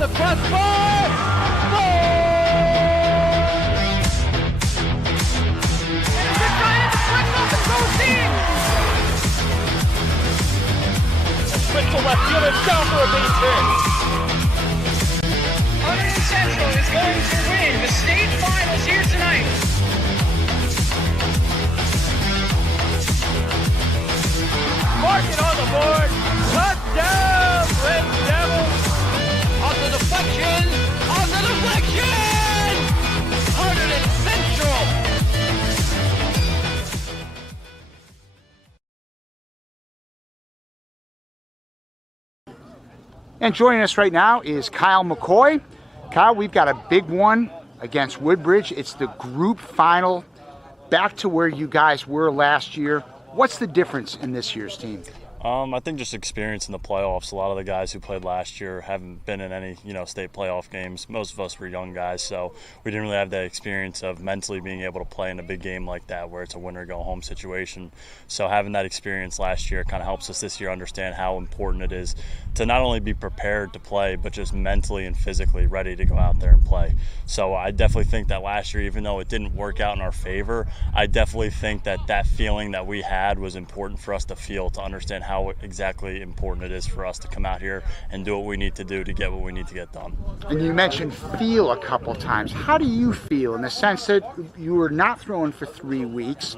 the crossbar. Goal! And the Giants flips up and goes in. Quick to left field and down for a base hit. Hunterdon Central is going to win the state finals here tonight. Mark it on the board. Touchdown, Red Devils. On the deflection. On the deflection. Hunterdon Central. And joining us right now is Kyle McCoy. Kyle, we've got a big one against Woodbridge. It's the group final, back to where you guys were last year. What's the difference in this year's team? I think just experience in the playoffs. A lot of the guys who played last year haven't been in any, state playoff games. Most of us were young guys, so we didn't really have that experience of mentally being able to play in a big game like that where it's a winner-go-home situation. So having that experience last year kind of helps us this year understand how important it is to not only be prepared to play, but just mentally and physically ready to go out there and play. So I definitely think that last year, even though it didn't work out in our favor, I definitely think that feeling that we had was important for us to feel, to understand how exactly important it is for us to come out here and do what we need to do to get what we need to get done. And you mentioned feel a couple times. How do you feel in the sense that you were not throwing for 3 weeks,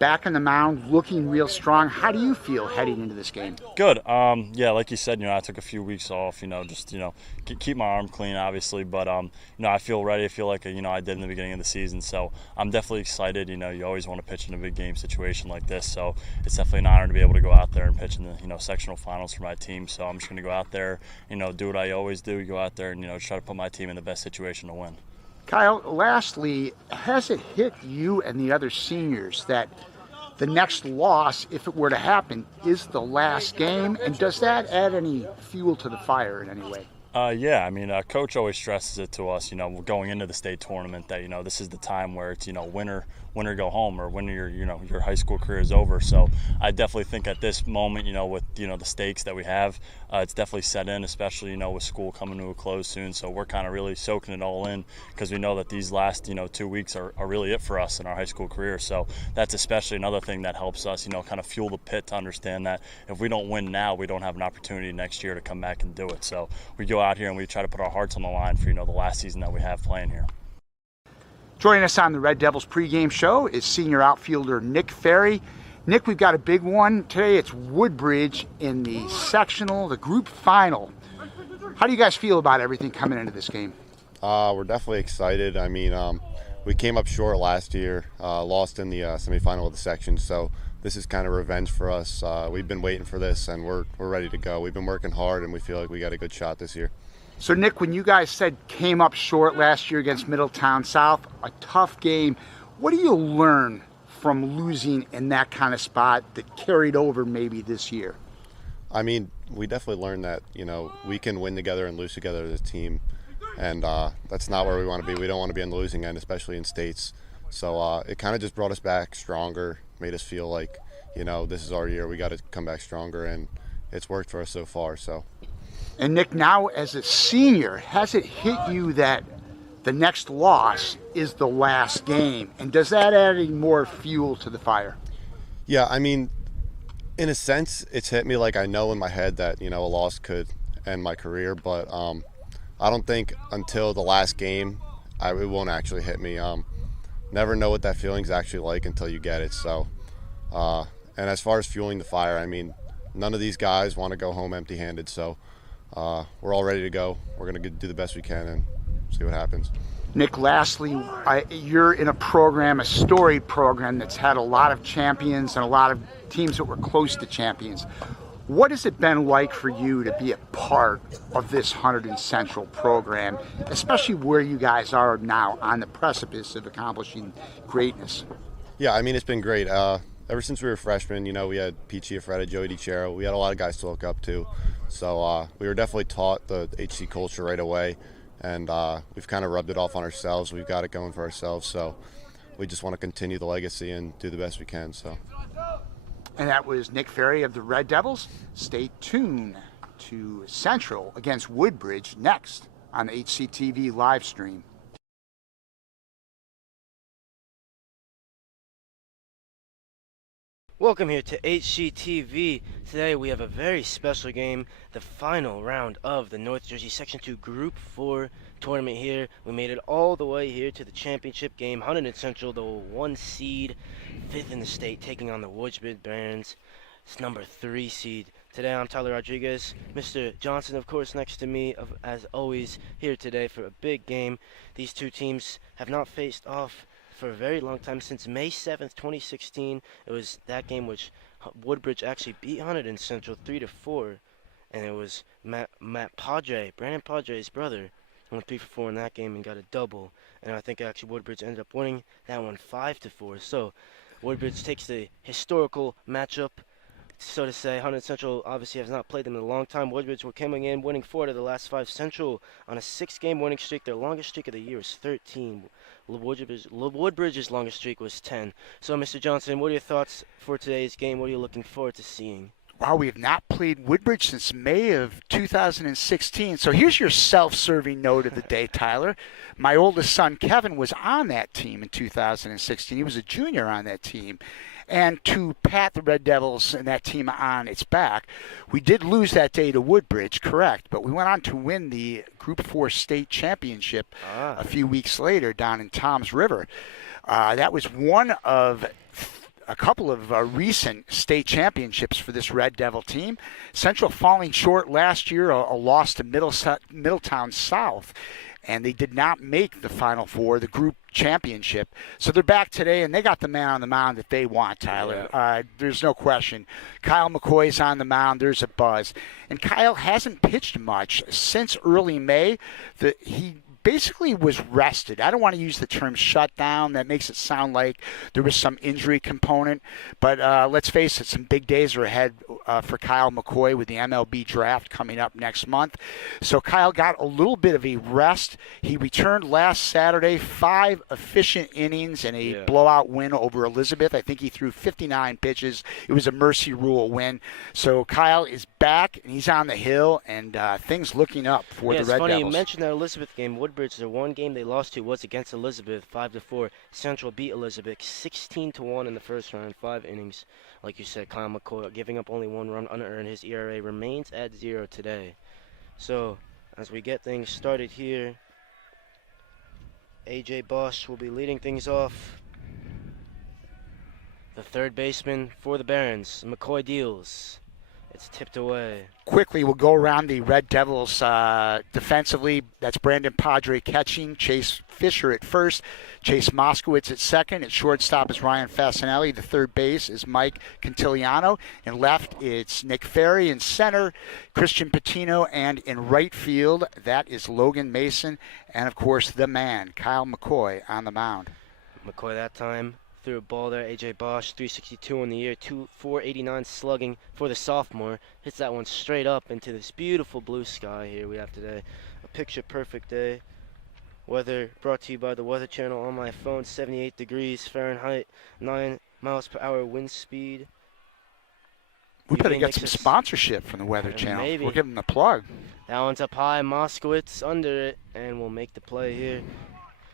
back on the mound, looking real strong? How do you feel heading into this game? Good. Yeah, like you said, I took a few weeks off, just, keep my arm clean, obviously. But, I feel ready. I feel like, I did in the beginning of the season. So I'm definitely excited. You always want to pitch in a big game situation like this. So it's definitely an honor to be able to go out there and pitch in the, sectional finals for my team. So I'm just going to go out there, do what I always do, go out there and, try to put my team in the best situation to win. Kyle, lastly, has it hit you and the other seniors that the next loss, if it were to happen, is the last game? And does that add any fuel to the fire in any way? Yeah, Coach always stresses it to us, going into the state tournament that, this is the time where it's, winner go home, or when your high school career is over. So I definitely think at this moment, with, the stakes that we have, it's definitely set in, especially, with school coming to a close soon. So we're kind of really soaking it all in because we know that these last, 2 weeks are really it for us in our high school career. So that's especially another thing that helps us, kind of fuel the pit to understand that if we don't win now, we don't have an opportunity next year to come back and do it. So we go out here and we try to put our hearts on the line for, the last season that we have playing here. Joining us on the Red Devils pregame show is senior outfielder Nick Ferry. Nick, we've got a big one today. It's Woodbridge in the sectional, the group final. How do you guys feel about everything coming into this game? We're definitely excited. We came up short last year, lost in the semifinal of the section, so this is kind of revenge for us. We've been waiting for this, and we're ready to go. We've been working hard, and we feel like we got a good shot this year. So, Nick, when you guys said came up short last year against Middletown South, a tough game, what do you learn from losing in that kind of spot that carried over maybe this year? We definitely learned that, we can win together and lose together as a team, and that's not where we want to be. We don't want to be on the losing end, especially in states. So it kind of just brought us back stronger, made us feel like, this is our year. We got to come back stronger, and it's worked for us so far. So. And Nick, now as a senior, has it hit you that the next loss is the last game? And does that add any more fuel to the fire? Yeah, in a sense, it's hit me. Like, I know in my head that, a loss could end my career, but I don't think until the last game, it won't actually hit me. Never know what that feeling's actually like until you get it. So, and as far as fueling the fire, none of these guys want to go home empty-handed. So we're all ready to go. We're going to do the best we can and see what happens. Nick, lastly, you're in a storied program that's had a lot of champions and a lot of teams that were close to champions. What has it been like for you to be a part of this Hunterdon Central program, especially where you guys are now on the precipice of accomplishing greatness? Yeah, it's been great. Ever since we were freshmen, we had Pete Chiafretta, Joey DiCero. We had a lot of guys to look up to. So we were definitely taught the HC culture right away, and we've kind of rubbed it off on ourselves. We've got it going for ourselves. So we just want to continue the legacy and do the best we can. So. And that was Nick Ferry of the Red Devils. Stay tuned to Central against Woodbridge next on the HCTV live stream. Welcome here to HCTV. Today we have a very special game, the final round of the North Jersey Section 2 Group 4 tournament here. We made it all the way here to the championship game. Hunterdon Central, the 1 seed, 5th in the state, taking on the Woodbridge Barons. It's number 3 seed. Today I'm Tyler Rodriguez. Mr. Johnson, of course, next to me, as always, here today for a big game. These two teams have not faced off for a very long time, since May 7th, 2016. It was that game which Woodbridge actually beat Hunterdon Central 3-4, and it was Matt Padre, Brandon Padre's brother, went 3 for 4 in that game and got a double. And I think actually Woodbridge ended up winning that one 5-4. So Woodbridge takes the historical matchup, so to say. Hunterdon Central obviously has not played them in a long time. Woodbridge were coming in, winning 4 out of the last 5. Central on a 6-game winning streak. Their longest streak of the year is 13. Woodbridge's longest streak was 10. So, Mr. Johnson, what are your thoughts for today's game? What are you looking forward to seeing? Wow, we have not played Woodbridge since May of 2016. So here's your self-serving note of the day, Tyler. My oldest son, Kevin, was on that team in 2016. He was a junior on that team. And to pat the Red Devils and that team on its back, we did lose that day to Woodbridge, correct, but we went on to win the Group 4 state championship a few weeks later down in Toms River. That was one of a couple of recent state championships for this Red Devil team. Central falling short last year, a loss to Middletown South, and they did not make the Final Four, the group championship. So they're back today, and they got the man on the mound that they want, Tyler. Yeah. There's no question. Kyle McCoy's on the mound. There's a buzz. And Kyle hasn't pitched much since early May. He basically was rested. I don't want to use the term shut down. That makes it sound like there was some injury component. But let's face it, some big days are ahead for Kyle McCoy with the MLB draft coming up next month. So Kyle got a little bit of a rest. He returned last Saturday, 5 efficient innings and a blowout win over Elizabeth. I think he threw 59 pitches. It was a mercy rule win. So Kyle is back, and he's on the hill, and things looking up for the Red Devils. It's funny you mentioned that Elizabeth game. Woodbridge, the one game they lost to was against Elizabeth, 5-4. Central beat Elizabeth 16-1 in the first round, 5 innings. Like you said, Kyle McCoy giving up only 1 run unearned. His ERA remains at 0 today. So as we get things started here, AJ Bosch will be leading things off. The third baseman for the Barons, McCoy deals. It's tipped away. Quickly, we'll go around the Red Devils defensively. That's Brandon Padre catching, Chase Fisher at first, Chase Moskowitz at second. At shortstop is Ryan Fasinelli. The third base is Mike Cantigliano. In left, it's Nick Ferry. In center, Christian Patino. And in right field, that is Logan Mason. And, of course, the man, Kyle McCoy, on the mound. McCoy that time threw a ball there. AJ Bosch, 362 on the year, 489 slugging for the sophomore. Hits that one straight up into this beautiful blue sky here we have today. A picture-perfect day. Weather brought to you by the Weather Channel on my phone. 78 degrees Fahrenheit, 9 miles per hour wind speed. We better get some sponsorship from the Weather Channel. Maybe. We'll give them the plug. That one's up high. Moskowitz under it, and we'll make the play here.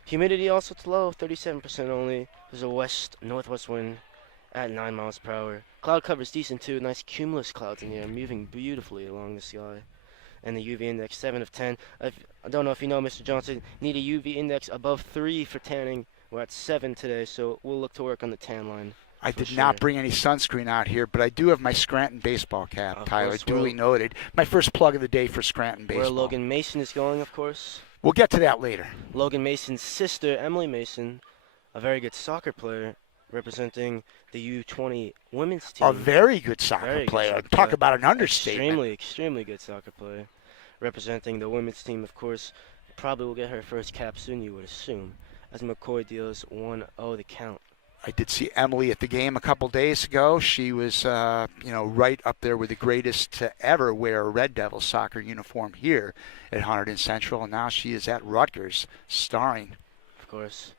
Humidity also low, 37% only. There's a northwest wind at 9 miles per hour. Cloud cover's decent too. Nice cumulus clouds in the air, moving beautifully along the sky. And the UV index 7 of 10. I don't know if you know, Mr. Johnson, need a UV index above 3 for tanning. We're at 7 today, so we'll look to work on the tan line. I did not bring any sunscreen out here, but I do have my Scranton baseball cap, Tyler, duly noted. My first plug of the day for Scranton baseball. Where Logan Mason is going, of course. We'll get to that later. Logan Mason's sister, Emily Mason, a very good soccer player, representing the U20 women's team. A very good soccer player. Talk about an understatement. Extremely good soccer player. Representing the women's team, of course. Probably will get her first cap soon, you would assume, as McCoy deals 1-0 the count. I did see Emily at the game a couple days ago. She was, right up there with the greatest to ever wear a Red Devil soccer uniform here at Hunterdon Central, and now she is at Rutgers, starring. Of course.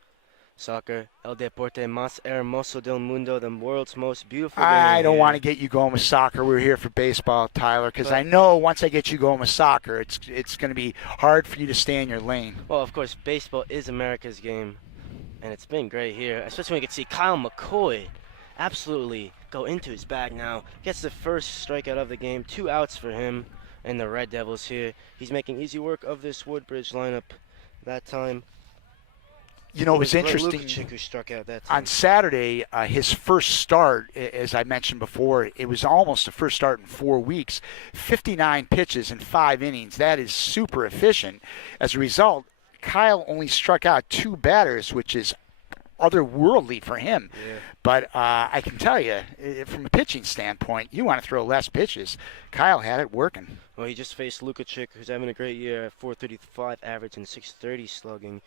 Soccer, el deporte más hermoso del mundo, the world's most beautiful game. I don't here. want to get you going with soccer. We're here for baseball, Tyler, because But- I know once I get you going with soccer, it's going to be hard for you to stay in your lane. Well, of course, baseball is America's game, and it's been great here, especially when you can see Kyle McCoy absolutely go into his bag now. Gets the first strikeout of the game, 2 outs for him and the Red Devils here. He's making easy work of this Woodbridge lineup that time. You know, it was interesting. Lukacic who struck out that time. On Saturday, his first start, as I mentioned before, it was almost the first start in 4 weeks. 59 pitches in 5 innings. That is super efficient. As a result, Kyle only struck out 2 batters, which is otherworldly for him. Yeah. But I can tell you, from a pitching standpoint, you want to throw less pitches. Kyle had it working. Well, he just faced Lukacic, who's having a great year at 435 average and 630 slugging.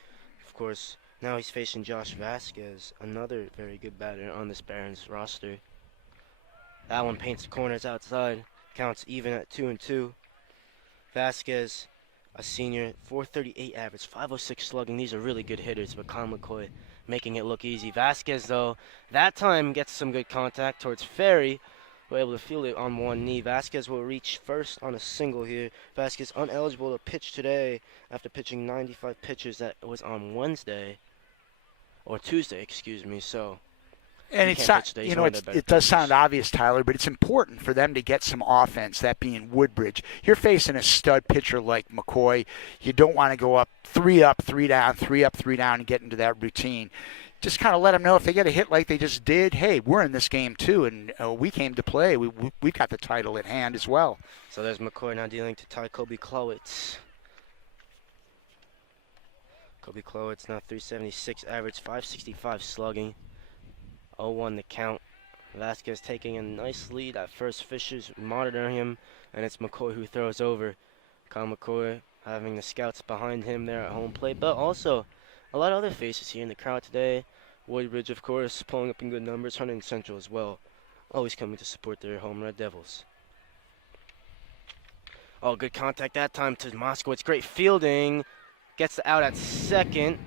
Of course, now he's facing Josh Vasquez, another very good batter on this Barons roster. That one paints the corners outside. Counts even at 2-2. Vasquez, a senior, 438 average, 506 slugging. These are really good hitters, but Kyle McCoy making it look easy. Vasquez, though, that time gets some good contact towards Ferry, who able to field it on one knee. Vasquez will reach first on a single here. Vasquez uneligible to pitch today after pitching 95 pitches. That was on Wednesday, or Tuesday, excuse me, so... And He it's can't not, pitch today. He's you know, one of their it better does sound pitchers. obvious, Tyler, but it's important for them to get some offense, that being Woodbridge. You're facing a stud pitcher like McCoy. You don't want to go up, 3 down, 3 up, 3 down, and get into that routine. Just kind of let them know if they get a hit like they just did, hey, we're in this game too, and we came to play. We got the title at hand as well. So there's McCoy now dealing to Ty Kobe Klowitz. Kobe Klowitz now 376 average, 565 slugging. 0-1 the count. Vasquez taking a nice lead at first. Fisher's monitoring him, and it's McCoy who throws over. Kyle McCoy having the scouts behind him there at home plate, but also a lot of other faces here in the crowd today. Woodbridge, of course, pulling up in good numbers. Hunterdon Central as well, always coming to support their home Red Devils. Oh, good contact that time to Moskowitz. Great fielding. Gets the out at second.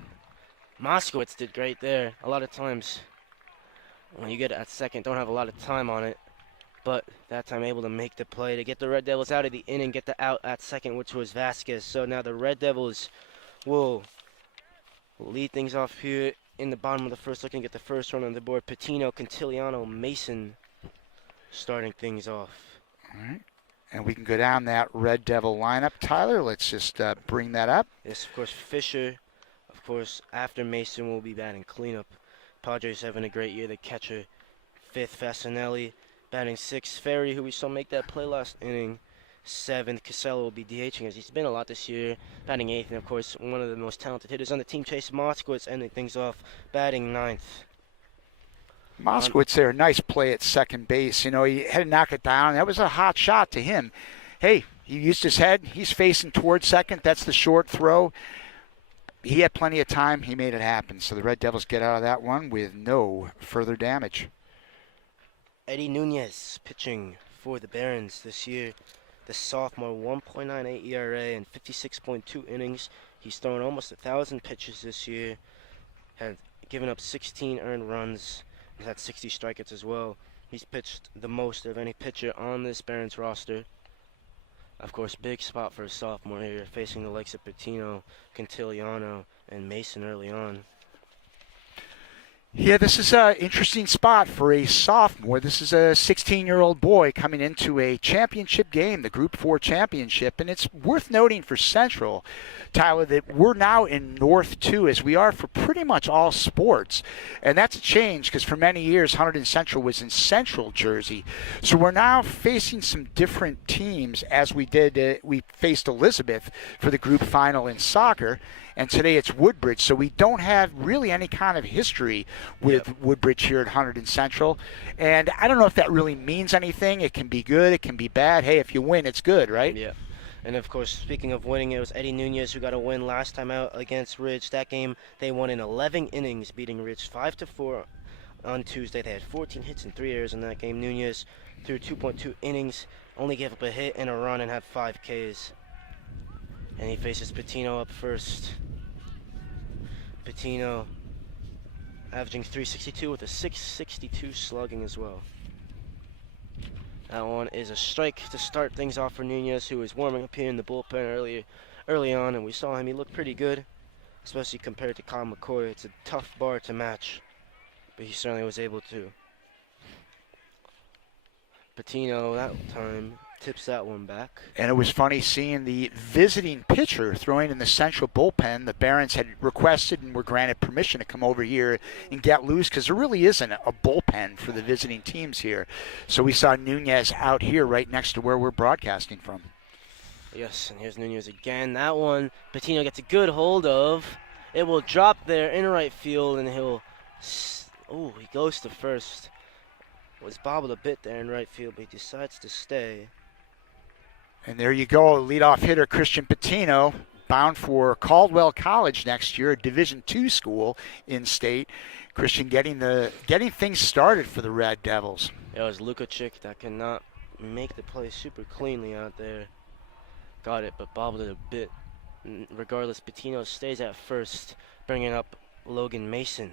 Moskowitz did great there. A lot of times when you get it at second, don't have a lot of time on it. But that time able to make the play to get the Red Devils out of the inning, get the out at second, which was Vasquez. So now the Red Devils will lead things off here in the bottom of the first, looking to get the first run on the board. Patino, Cantiliano, Mason starting things off. All right. And we can go down that Red Devil lineup. Tyler, let's just bring that up. Yes, of course, Fisher, of course, after Mason will be batting cleanup. Padres having a great year. The catcher, 5th, Fasanelli. Batting 6th, Ferry, who we saw make that play last inning. 7th, Casella will be DHing, as he's been a lot this year. Batting 8th, and of course, one of the most talented hitters on the team, Chase Moskowitz, ending things off, batting 9th. Moskowitz there, nice play at second base. You know, he had to knock it down. That was a hot shot to him. Hey, he used his head. He's facing towards second. That's the short throw. He had plenty of time. He made it happen. So the Red Devils get out of that one with no further damage. Eddie Nunez pitching for the Barons this year. The sophomore, 1.98 ERA and 56.2 innings. He's thrown almost 1,000 pitches this year. Had given up 16 earned runs. He's had 60 strikeouts as well. He's pitched the most of any pitcher on this Barons roster. Of course, big spot for a sophomore here, facing the likes of Patino, Cantiliano, and Mason early on. Yeah, this is an interesting spot for a sophomore. This is a 16-year-old boy coming into a championship game, the Group 4 championship. And it's worth noting for Central, Tyler, that we're now in North 2, as we are for pretty much all sports. And that's a change, because for many years, Hunterdon Central was in Central Jersey. So we're now facing some different teams, as we did. We faced Elizabeth for the group final in soccer. And today it's Woodbridge, so we don't have really any kind of history with Woodbridge here at Hunterdon Central. And I don't know if that really means anything. It can be good, it can be bad. Hey, if you win, it's good, right? Yeah. And of course, speaking of winning, it was Eddie Nunez who got a win last time out against Ridge. That game, they won in 11 innings, beating Ridge 5-4 on Tuesday. They had 14 hits and 3 errors in that game. Nunez threw 2.2 innings, only gave up a hit and a run, and had 5 Ks. And he faces Patino up first. Patino averaging 362 with a 662 slugging as well. That one is a strike to start things off for Nunez, who was warming up here in the bullpen early on, and we saw him. He looked pretty good, especially compared to Kyle McCoy. It's a tough bar to match, but he certainly was able to. Patino that time tips that one back. And it was funny seeing the visiting pitcher throwing in the central bullpen. The Barons had requested and were granted permission to come over here and get loose because there really isn't a bullpen for the visiting teams here. So we saw Nunez out here right next to where we're broadcasting from. Yes, and here's Nunez again. That one Patino gets a good hold of. It will drop there in right field, and he goes to first. Was bobbled a bit there in right field, but he decides to stay. And there you go, leadoff hitter Christian Patino, bound for Caldwell College next year, a Division II school in state. Christian getting things started for the Red Devils. It was Lukacic that cannot make the play super cleanly out there. Got it, but bobbled it a bit. Regardless, Patino stays at first, bringing up Logan Mason.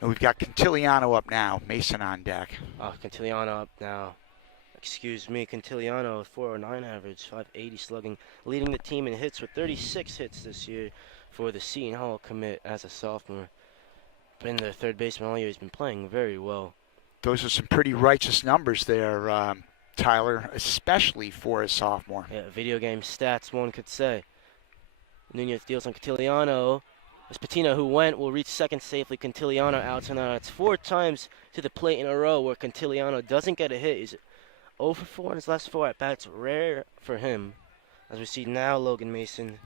And we've got Cantiliano up now, Mason on deck. Cantiliano up now. Excuse me, Cantiliano, 409 average, 580 slugging, leading the team in hits with 36 hits this year for the Seton Hall commit as a sophomore. Been their third baseman all year. He's been playing very well. Those are some pretty righteous numbers there, Tyler, especially for a sophomore. Yeah, video game stats, one could say. Nunez deals on Cantiliano. It's Patino who will reach second safely. Cantiliano out and out. It's 4 times to the plate in a row where Cantiliano doesn't get a hit. He's 0 for 4 in his last 4 at-bats. Rare for him. As we see now Logan Mason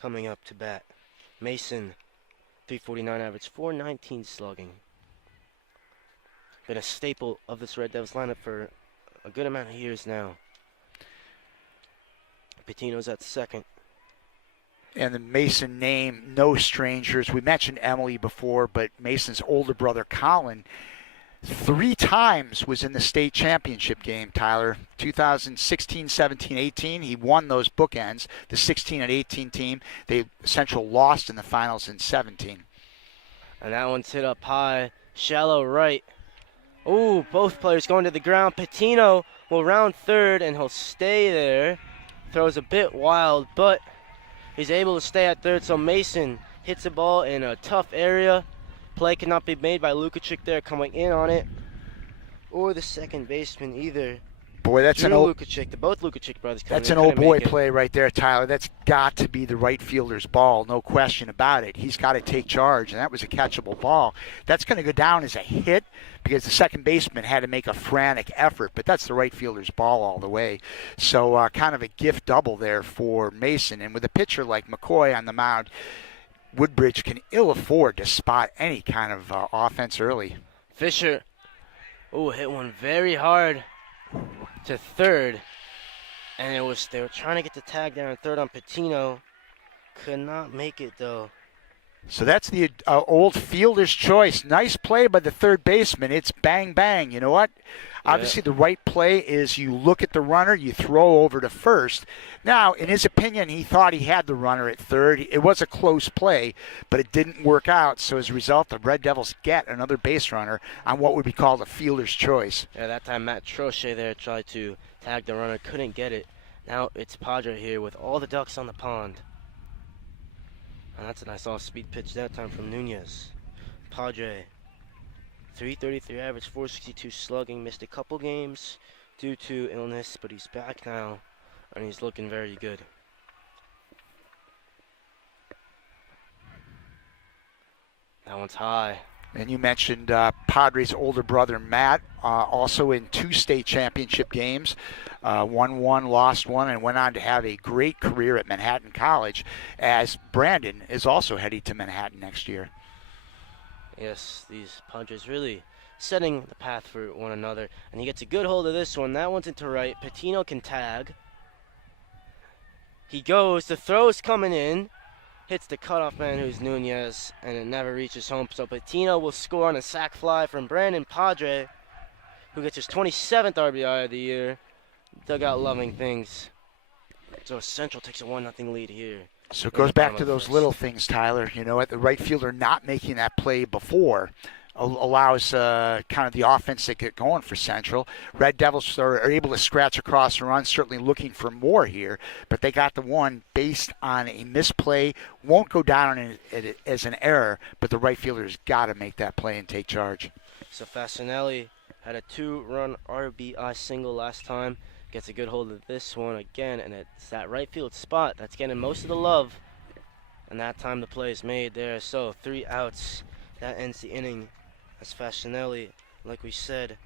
coming up to bat. Mason, 349 average, 419 slugging. Been a staple of this Red Devils lineup for a good amount of years now. Patino's at second. And the Mason name, no strangers. We mentioned Emily before, but Mason's older brother, Colin, 3 times was in the state championship game, Tyler. 2016, 17, 18. He won those bookends. The 16 and 18 team, they Central lost in the finals in 17. And that one's hit up high, shallow right. Ooh, both players going to the ground. Patino will round third, and he'll stay there. Throws a bit wild, but he's able to stay at third, so Mason hits the ball in a tough area. Play cannot be made by Lukacic there coming in on it, or the second baseman either. Boy, that's Drew an old Lukacic, both Lukacic brothers coming That's in, an old couldn't boy make it. play right there, Tyler. That's got to be the right fielder's ball, no question about it. He's got to take charge, and that was a catchable ball. That's going to go down as a hit because the second baseman had to make a frantic effort, but that's the right fielder's ball all the way. So kind of a gift double there for Mason. And with a pitcher like McCoy on the mound, Woodbridge can ill afford to spot any kind of offense early. Fisher, hit one very hard to third, and they were trying to get the tag there on third on Patino. Could not make it though. So that's the old fielder's choice. Nice play by the third baseman. It's bang, bang. You know what? Yeah. Obviously, the right play is you look at the runner, you throw over to first. Now, in his opinion, he thought he had the runner at third. It was a close play, but it didn't work out. So as a result, the Red Devils get another base runner on what would be called a fielder's choice. Yeah, that time Matt Trochet there tried to tag the runner, couldn't get it. Now it's Padre here with all the ducks on the pond. And that's a nice off-speed pitch that time from Nunez. Padre, 333 average, 462 slugging. Missed a couple games due to illness, but he's back now, and he's looking very good. That one's high. And you mentioned Padres' older brother, Matt, also in 2 state championship games. Won 1, lost 1, and went on to have a great career at Manhattan College, as Brandon is also heading to Manhattan next year. Yes, these Padres really setting the path for one another. And he gets a good hold of this one. That one's into right. Patino can tag. He goes. The throw's coming in. Hits the cutoff man, who's Nunez, and it never reaches home. So Patino will score on a sac fly from Brandon Padre, who gets his 27th RBI of the year. Dugout loving things. So Central takes a 1-0 lead here. So it in the goes back bottom to of the those first. little things, Tyler. You know, at the right fielder not making that play before allows kind of the offense to get going for Central. Red Devils are able to scratch across and run, certainly looking for more here, but they got the one based on a misplay. Won't go down as an error, but the right fielder's got to make that play and take charge. So Fasanelli had a 2-run RBI single last time. Gets a good hold of this one again, and it's that right field spot that's getting most of the love. And that time the play is made there. So 3 outs. That ends the inning. As Fasanelli, like we said,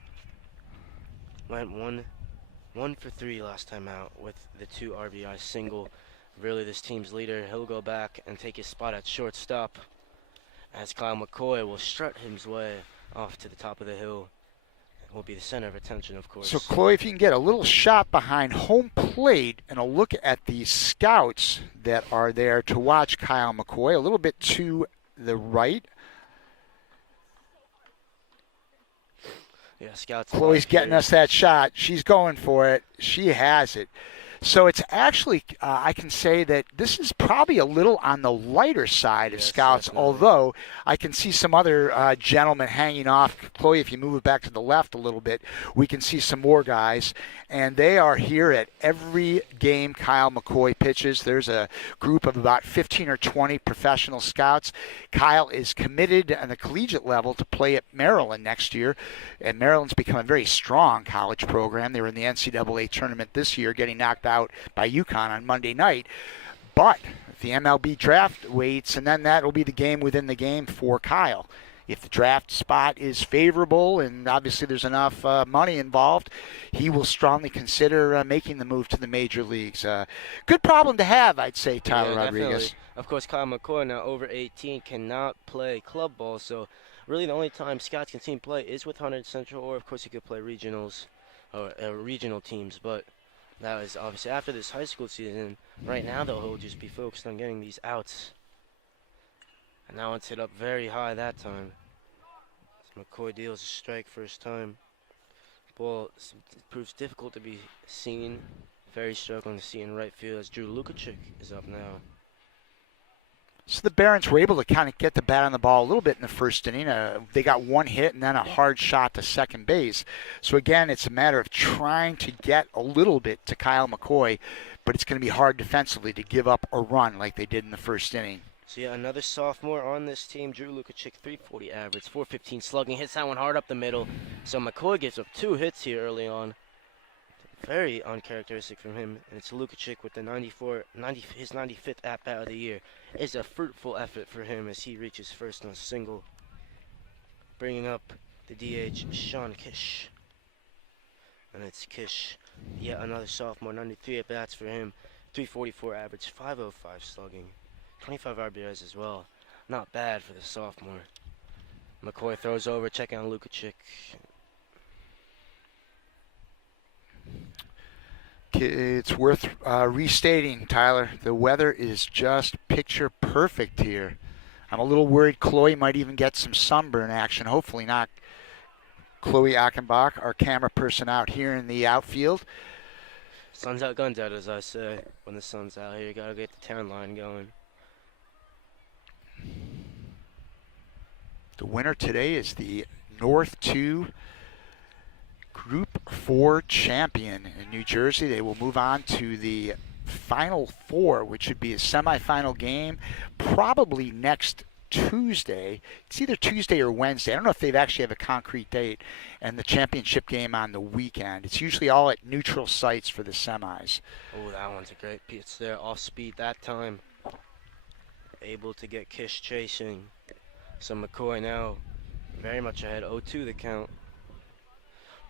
went one for 3 last time out with the 2 RBI single. Really this team's leader. He'll go back and take his spot at shortstop as Kyle McCoy will strut his way off to the top of the hill. Will be the center of attention, of course. So, Chloe, if you can get a little shot behind home plate and a look at the scouts that are there to watch Kyle McCoy, a little bit to the right. Yeah, scouts. Chloe's getting us that shot. She's going for it. She has it. So it's actually, I can say that this is probably a little on the lighter side of scouts, definitely. although I can see some other gentlemen hanging off. Chloe, if you move it back to the left a little bit, we can see some more guys. And they are here at every game Kyle McCoy pitches. There's a group of about 15 or 20 professional scouts. Kyle is committed on the collegiate level to play at Maryland next year. And Maryland's become a very strong college program. They were in the NCAA tournament this year, getting knocked out by UConn on Monday night. But the MLB draft waits, and then that will be the game within the game for Kyle. If the draft spot is favorable and obviously there's enough money involved, he will strongly consider making the move to the major leagues. Good problem to have, I'd say, Tyler Rodriguez. Definitely. Of course, Kyle McCoy, now over 18, cannot play club ball, so really the only time scouts can see him play is with Hunterdon Central, or of course he could play regionals or regional teams, but that is obviously after this high school season. Right now, though, he'll just be focused on getting these outs. And now it's hit up very high that time. So McCoy deals a strike first time. Ball proves difficult to be seen. Very struggling to see in right field as Drew Lukacic is up now. So the Barons were able to kind of get the bat on the ball a little bit in the first inning. They got one hit and then a hard shot to second base. So again, it's a matter of trying to get a little bit to Kyle McCoy, but it's going to be hard defensively to give up a run like they did in the first inning. So yeah, another sophomore on this team, Drew Lukacic, 340 average, 415 slugging, hits that one hard up the middle. So McCoy gives up 2 hits here early on. Very uncharacteristic from him, and it's Lukacic with the his 95th at-bat of the year. It's a fruitful effort for him as he reaches first on a single. Bringing up the DH, Sean Kish. And it's Kish, yet another sophomore, 93 at-bats for him, 344 average, 505 slugging, 25 RBIs as well. Not bad for the sophomore. McCoy throws over, checking on Lukacic. It's worth restating, Tyler. The weather is just picture perfect here. I'm a little worried Chloe might even get some sunburn action. Hopefully not. Chloe Achenbach, our camera person out here in the outfield. Sun's out, guns out, as I say. When the sun's out here, you gotta get the tan line going. The winner today is the North 2 Group 4 champion in New Jersey. They will move on to the Final Four, which should be a semifinal game, probably next Tuesday. It's either Tuesday or Wednesday. I don't know if they've actually have a concrete date, and the championship game on the weekend. It's usually all at neutral sites for the semis. Oh, that one's a great pitch there. Off speed that time. Able to get Kish chasing. So McCoy now very much ahead. 0-2 the count.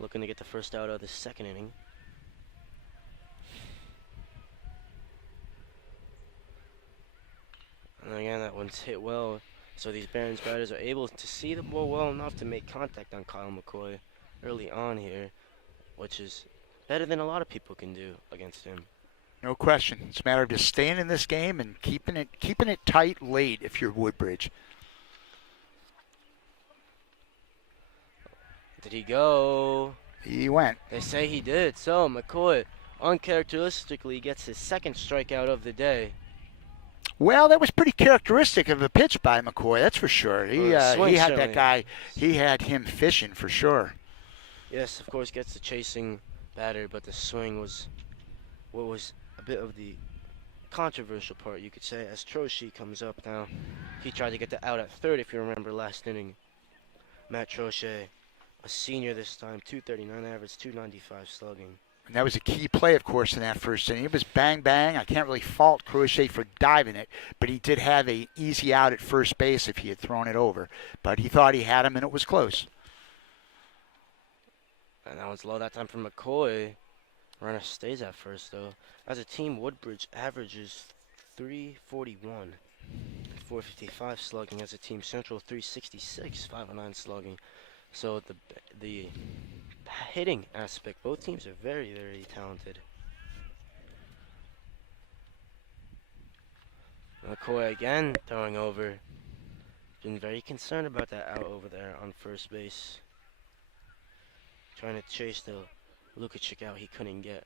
Looking to get the first out of the second inning. And again, that one's hit well. So these Barons batters are able to see the ball well enough to make contact on Kyle McCoy early on here, which is better than a lot of people can do against him. No question. It's a matter of just staying in this game and keeping it tight late if you're Woodbridge. Did he go? He went. They say he did. So McCoy uncharacteristically gets his second strikeout of the day. Well, that was pretty characteristic of a pitch by McCoy, that's for sure. He Swing had certainly. that guy, he had him fishing for sure. Yes, of course, gets the chasing batter, but the swing was what was a bit of the controversial part, you could say, as Troche comes up now. He tried to get the out at third, if you remember last inning. Matt Troche, a senior this time, 239 average, 295 slugging. And that was a key play, of course, in that first inning. It was bang, bang. I can't really fault Crochet for diving it, but he did have a easy out at first base if he had thrown it over. But he thought he had him, and it was close. And that one's low that time for McCoy. Runner stays at first, though. As a team, Woodbridge averages 341, 455 slugging. As a team, Central 366, 509 slugging. So the hitting aspect, both teams are very, very talented. McCoy again throwing over. Been very concerned about that out over there on first base. Trying to chase the Lukacic out he couldn't get.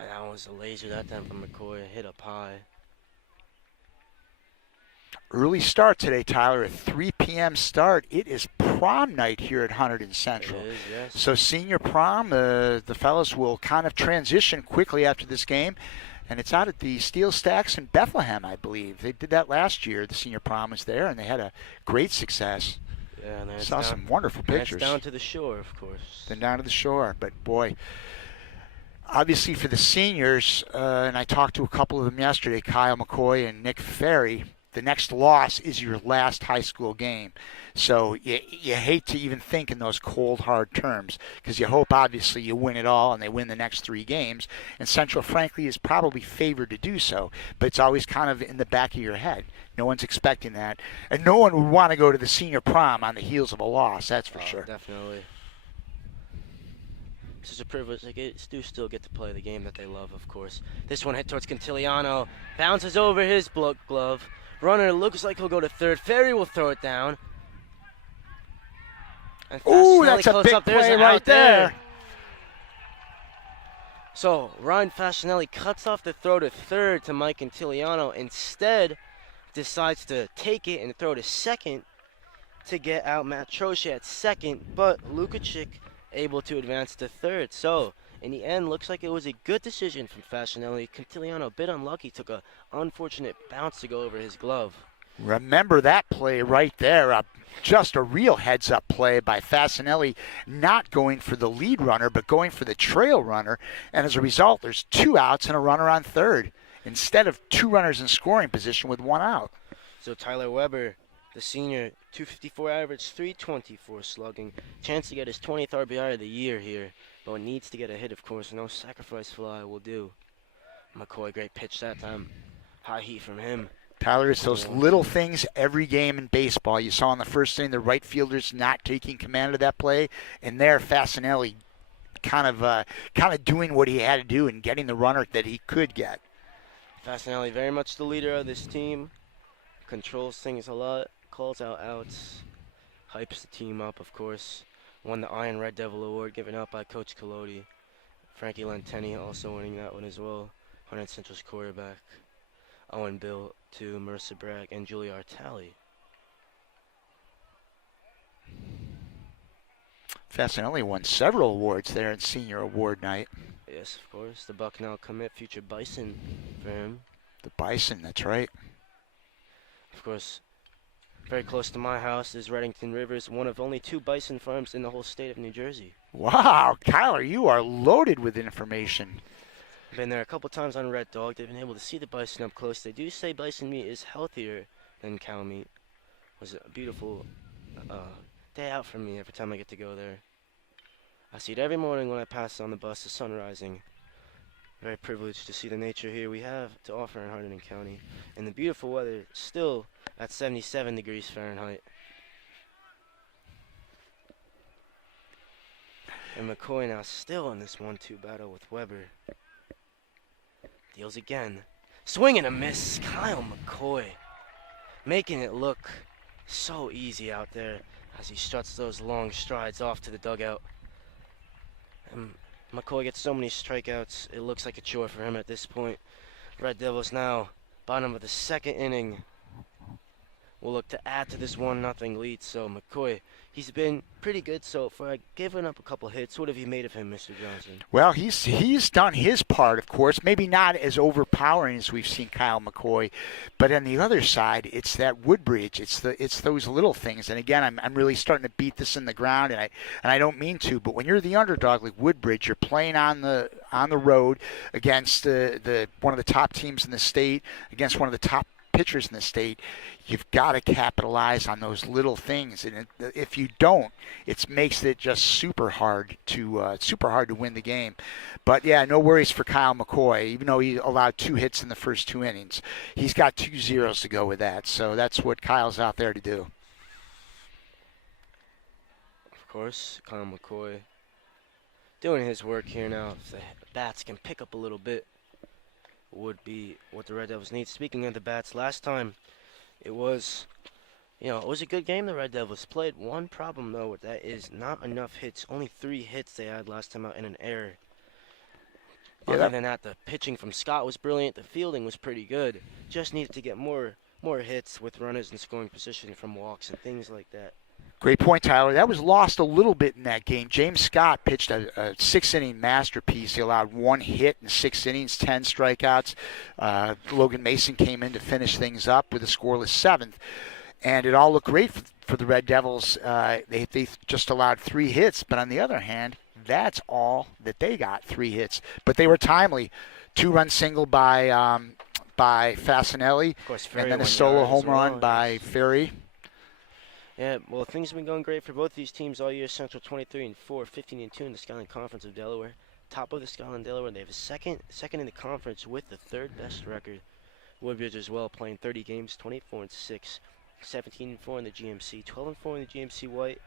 And that was a laser that time from McCoy, hit up high. Early start today, Tyler, a 3 p.m. start. It is prom night here at Hunterdon Central. It is, yes. So senior prom, the fellas will kind of transition quickly after this game. And it's out at the Steel Stacks in Bethlehem, I believe. They did that last year. The senior prom was there, and they had a great success. Yeah, and Saw some wonderful pictures. It's down to the shore, of course. Then down to the shore. But, boy, obviously for the seniors, and I talked to a couple of them yesterday, Kyle McCoy and Nick Ferry, the next loss is your last high school game. So you hate to even think in those cold, hard terms because you hope, obviously, you win it all and they win the next 3 games. And Central, frankly, is probably favored to do so. But it's always kind of in the back of your head. No one's expecting that. And no one would want to go to the senior prom on the heels of a loss, that's for sure. Definitely. This is a privilege. They do still get to play the game that they love, of course. This one hit towards Cantiliano. Bounces over his glove. Runner looks like he'll go to third. Ferry will throw it down. Ooh, that's a big play right there. So Ryan Fascinelli cuts off the throw to third to Mike Cantiliano. Instead, decides to take it and throw to second to get out Matt Troche at second. But Lukacic able to advance to third. So in the end, looks like it was a good decision from Fascinelli. Cantiliano a bit unlucky, took a unfortunate bounce to go over his glove. Remember that play right there, just a real heads-up play by Fascinelli, not going for the lead runner, but going for the trail runner. And as a result, there's 2 outs and a runner on third, instead of 2 runners in scoring position with 1 out. So Tyler Weber, the senior, 254 average, 324 slugging. Chance to get his 20th RBI of the year here, but needs to get a hit, of course. No sacrifice fly will do. McCoy, great pitch that time. High heat from him. Tyler, it's those little things every game in baseball. You saw in the first inning the right fielders not taking command of that play, and there Fascinelli kind of doing what he had to do and getting the runner that he could get. Fascinelli, very much the leader of this team. Controls things a lot, calls out outs, hypes the team up, of course. Won the Iron Red Devil Award given out by Coach Colodi. Frankie Lantenni also winning that one as well. Hunterdon Central's quarterback. Owen Bill to Marissa Bragg and Julia Artali. Fascinelli won several awards there in senior award night. Yes, of course. The Bucknell commit, future Bison for him. The Bison, that's right. Of course, very close to my house is Reddington Rivers, one of only 2 bison farms in the whole state of New Jersey. Wow, Tyler, you are loaded with information. Been there a couple times on Red Dog. They've been able to see the bison up close. They do say bison meat is healthier than cow meat. It was a beautiful day out for me every time I get to go there. I see it every morning when I pass on the bus, the sun rising. Very privileged to see the nature here we have to offer in Hunterdon County. And the beautiful weather still at 77 degrees Fahrenheit. And McCoy now still in this 1-2 battle with Weber. Deals again. Swing and a miss. Kyle McCoy making it look so easy out there. as he struts those long strides off to the dugout. And McCoy gets so many strikeouts, it looks like a chore for him at this point. Red Devils now, bottom of the second inning, will look to add to this 1-0 lead. So McCoy, he's been pretty good so far, giving up a couple hits. What have you made of him, Mr. Johnson? Well, he's done his part, of course. Maybe not as overpowering as we've seen Kyle McCoy, but on the other side, it's that Woodbridge. It's those little things. And again, I'm really starting to beat this in the ground, and I don't mean to, but when you're the underdog like Woodbridge, you're playing on the road against the one of the top teams in the state, against one of the top pitchers in the state. You've got to capitalize on those little things, and if you don't, it makes it just super hard to win the game. But yeah, no worries for Kyle McCoy. Even though he allowed 2 hits in the first 2 innings, he's got 2 zeros to go with that. So that's what Kyle's out there to do. Of course, Kyle McCoy doing his work here now. If the bats can pick up a little bit, would be what the Red Devils need. Speaking of the bats, last time it was a good game the Red Devils played. One problem though with that is not enough hits. Only 3 hits they had last time out in an error. Yeah, Other than that, the pitching from Scott was brilliant. The fielding was pretty good. Just needed to get more hits with runners in scoring position from walks and things like that. Great point, Tyler. That was lost a little bit in that game. James Scott pitched a 6-inning masterpiece. He allowed 1 hit in 6 innings, 10 strikeouts. Logan Mason came in to finish things up with a scoreless 7th. And it all looked great for the Red Devils. They just allowed 3 hits. But on the other hand, that's all that they got, 3 hits. But they were timely. 2-run single by Fasanelli, Of course, Ferry and then a went solo yard as home run well. by Ferry. Yeah, well, things have been going great for both these teams all year. Central 23-4, 15-2 in the Skyline Conference of Delaware. Top of the Skyline Delaware. They have a second in the conference with the 3rd best record. Woodbridge as well, playing 30 games, 24-6, 17-4 in the GMC, 12-4 in the GMC White.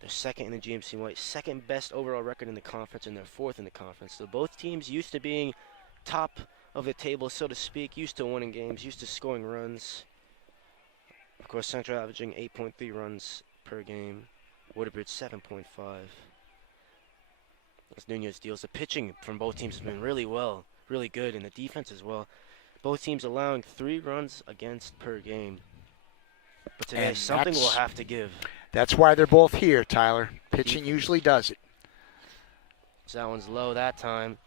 They're 2nd in the GMC White, 2nd best overall record in the conference, and they're 4th in the conference. So both teams used to being top of the table, so to speak, used to winning games, used to scoring runs. Of course, Central averaging 8.3 runs per game. Woodbridge 7.5. As Nunez deals, the pitching from both teams has been really good, and the defense as well. Both teams allowing 3 runs against per game. But today, And something will have to give. That's why they're both here, Tyler. Pitching usually does it. So that one's low that time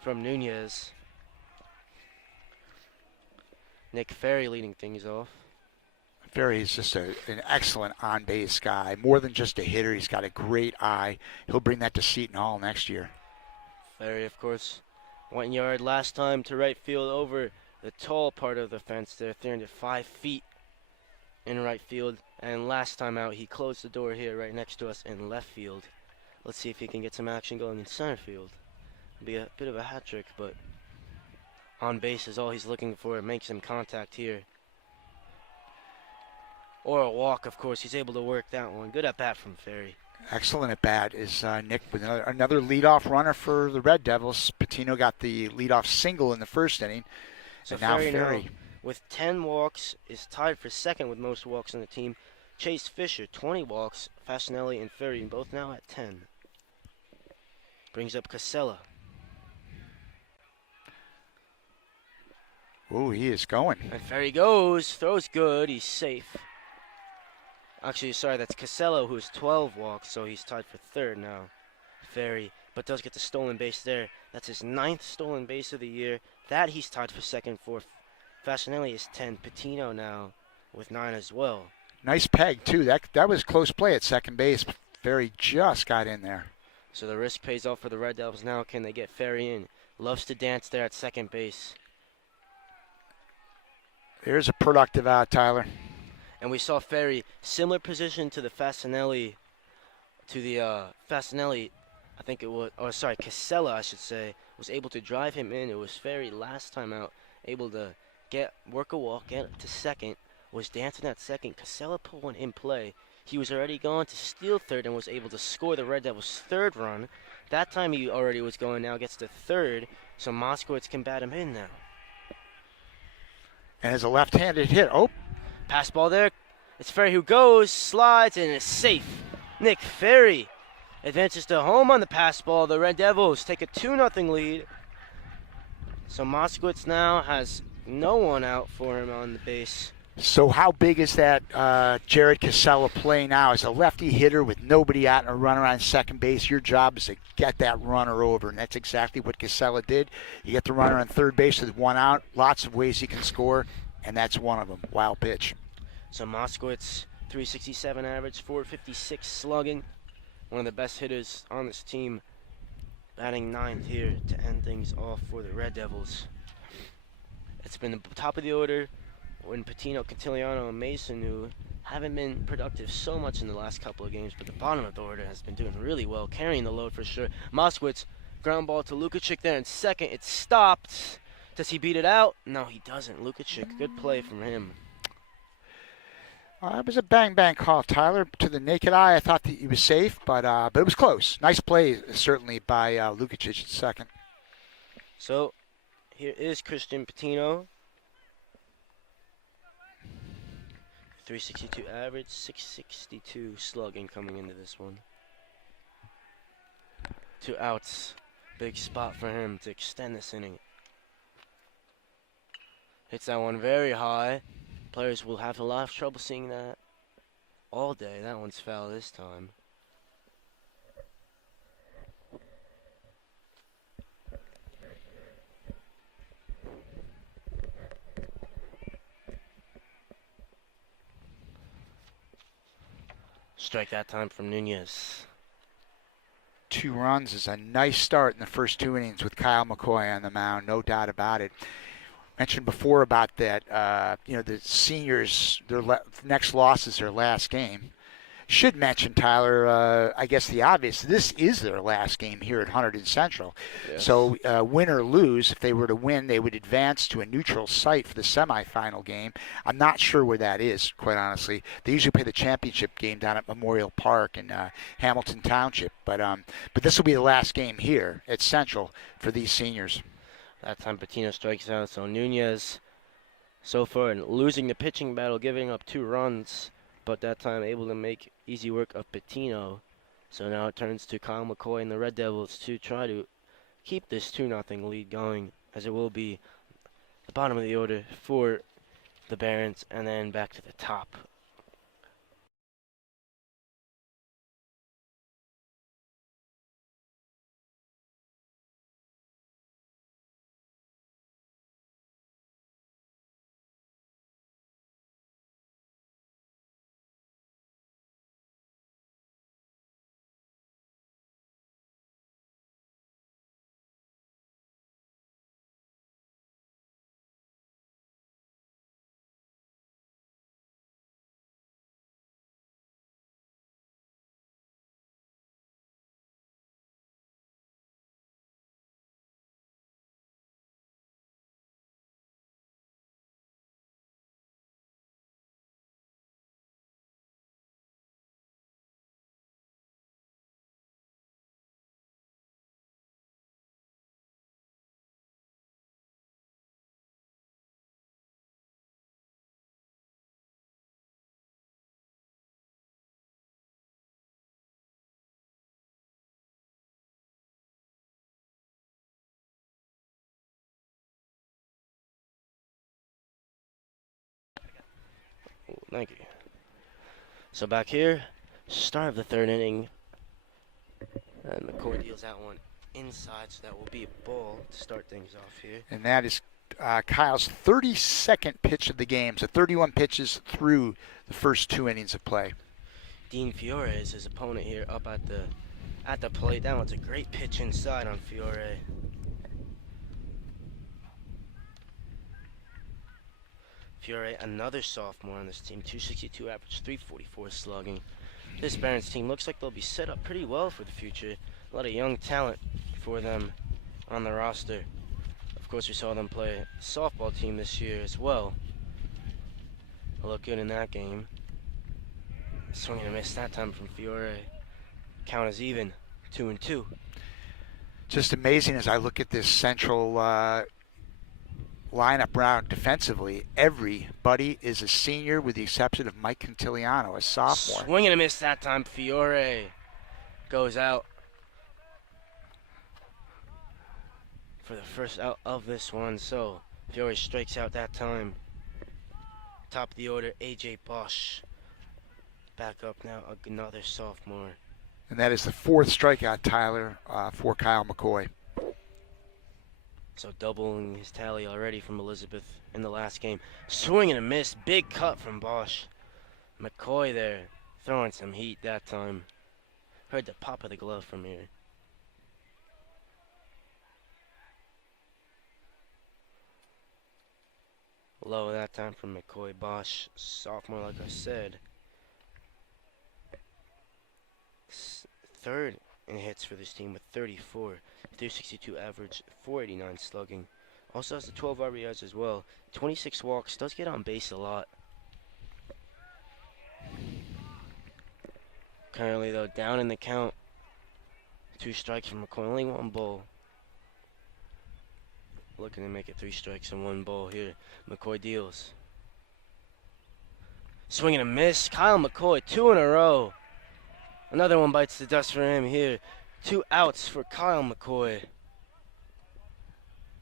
from Nunez. Nick Ferry leading things off. Ferry is just an excellent on-base guy. More than just a hitter, he's got a great eye. He'll bring that to Seton Hall next year. Ferry, of course, 1 yard last time to right field over the tall part of the fence there, 305 feet in right field. And last time out, he closed the door here right next to us in left field. Let's see if he can get some action going in center field. It'll be a bit of a hat trick, but on base is all he's looking for. It makes him contact here. Or a walk, of course. He's able to work that one. Good at bat from Ferry. Excellent at bat is Nick with another leadoff runner for the Red Devils. Patino got the leadoff single in the first inning. So and now Ferry Ferry. now, with 10 walks, is tied for 2nd with most walks on the team. Chase Fisher, 20 walks. Fasanelli and Ferry both now at 10. Brings up Casella. Ooh, he is going. And Ferry goes. Throws good. He's safe. Actually, sorry, that's Casella, who has 12 walks, so he's tied for 3rd now. Ferry, but does get the stolen base there. That's his 9th stolen base of the year. That he's tied for 2nd for. Fasanelli is 10. Patino now with 9 as well. Nice peg, too. That was close play at second base. Ferry just got in there. So the risk pays off for the Red Devils now. Can they get Ferry in? Loves to dance there at second base. There's a productive out, Tyler. And we saw Ferry, similar position to the Fasanelli, I think it was, or sorry, Casella, I should say, was able to drive him in. It was Ferry last time out, able to work a walk, get to second, was dancing at second. Casella put one in play. He was already gone to steal 3rd and was able to score the Red Devils' 3rd run. That time he already was going, now gets to 3rd, so Moskowitz can bat him in now. And as a left-handed hit, Pass ball there. It's Ferry who goes, slides, and is safe. Nick Ferry advances to home on the pass ball. The Red Devils take a 2-0 lead. So Moskowitz now has no one out for him on the base. So how big is that Jared Casella play now? As a lefty hitter with nobody out and a runner on second base, your job is to get that runner over, and that's exactly what Casella did. You get the runner on third base with one out, lots of ways you can score, and that's one of them. Wild pitch. So Moskowitz, 367 average, 456 slugging. One of the best hitters on this team, batting ninth here to end things off for the Red Devils. It's been the top of the order when Patino, Cantiliano, and Mason, who haven't been productive so much in the last couple of games, but the bottom of the order has been doing really well, carrying the load for sure. Moskowitz, ground ball to Lukacic there in second. It's stopped. Does he beat it out? No, he doesn't. Lukacic, good play from him. It was a bang-bang call, Tyler. To the naked eye, I thought that he was safe, but it was close. Nice play, certainly, by Lukacic at second. So here is Christian Patino. 362 average, 662 slugging coming into this one. 2 outs. Big spot for him to extend this inning. Hits that one very high. Players will have a lot of trouble seeing that all day. That one's foul this time. Strike that time from Nunez. 2 runs is a nice start in the first 2 innings with Kyle McCoy on the mound, no doubt about it. Mentioned before about that, the seniors, their next loss is their last game. Should mention, Tyler, I guess the obvious, this is their last game here at Hunterdon Central. Yes. So win or lose, if they were to win, they would advance to a neutral site for the semifinal game. I'm not sure where that is, quite honestly. They usually play the championship game down at Memorial Park in Hamilton Township. But this will be the last game here at Central for these seniors. That time Patino strikes out, so Nunez so far losing the pitching battle, giving up 2 runs, but that time able to make easy work of Patino. So now it turns to Kyle McCoy and the Red Devils to try to keep this 2-0 lead going, as it will be the bottom of the order for the Barons and then back to the top. Thank you. So back here, start of the 3rd inning. And McCoy deals that one inside, so that will be a ball to start things off here. And that is Kyle's 32nd pitch of the game. So 31 pitches through the first 2 innings of play. Dean Fiore is his opponent here up at the plate. That one's a great pitch inside on Fiore. Fiore, another sophomore on this team, 262 average, 344 slugging. This Barons team looks like they'll be set up pretty well for the future. A lot of young talent for them on the roster. Of course, we saw them play a softball team this year as well. They look good in that game. Swing and a miss that time from Fiore. Count is even, 2-2. Just amazing as I look at this Central lineup round defensively, everybody is a senior with the exception of Mike Cantiliano, a sophomore. Swing and a miss that time. Fiore goes out for the first out of this one. So Fiore strikes out that time. Top of the order, AJ Bosch. Back up now, another sophomore. And that is the 4th strikeout, Tyler, for Kyle McCoy. So doubling his tally already from Elizabeth in the last game. Swing and a miss. Big cut from Bosch. McCoy there throwing some heat that time. Heard the pop of the glove from here. Low that time from McCoy. Bosch, sophomore, like I said. Third in hits for this team with 34. 362 average, 489 slugging. Also has the 12 RBIs as well. 26 walks, does get on base a lot. Currently though, down in the count. 2 strikes from McCoy, only 1 ball. Looking to make it 3 strikes and 1 ball here. McCoy deals. Swing and a miss. Kyle McCoy, 2 in a row. Another one bites the dust for him here. 2 outs for Kyle McCoy.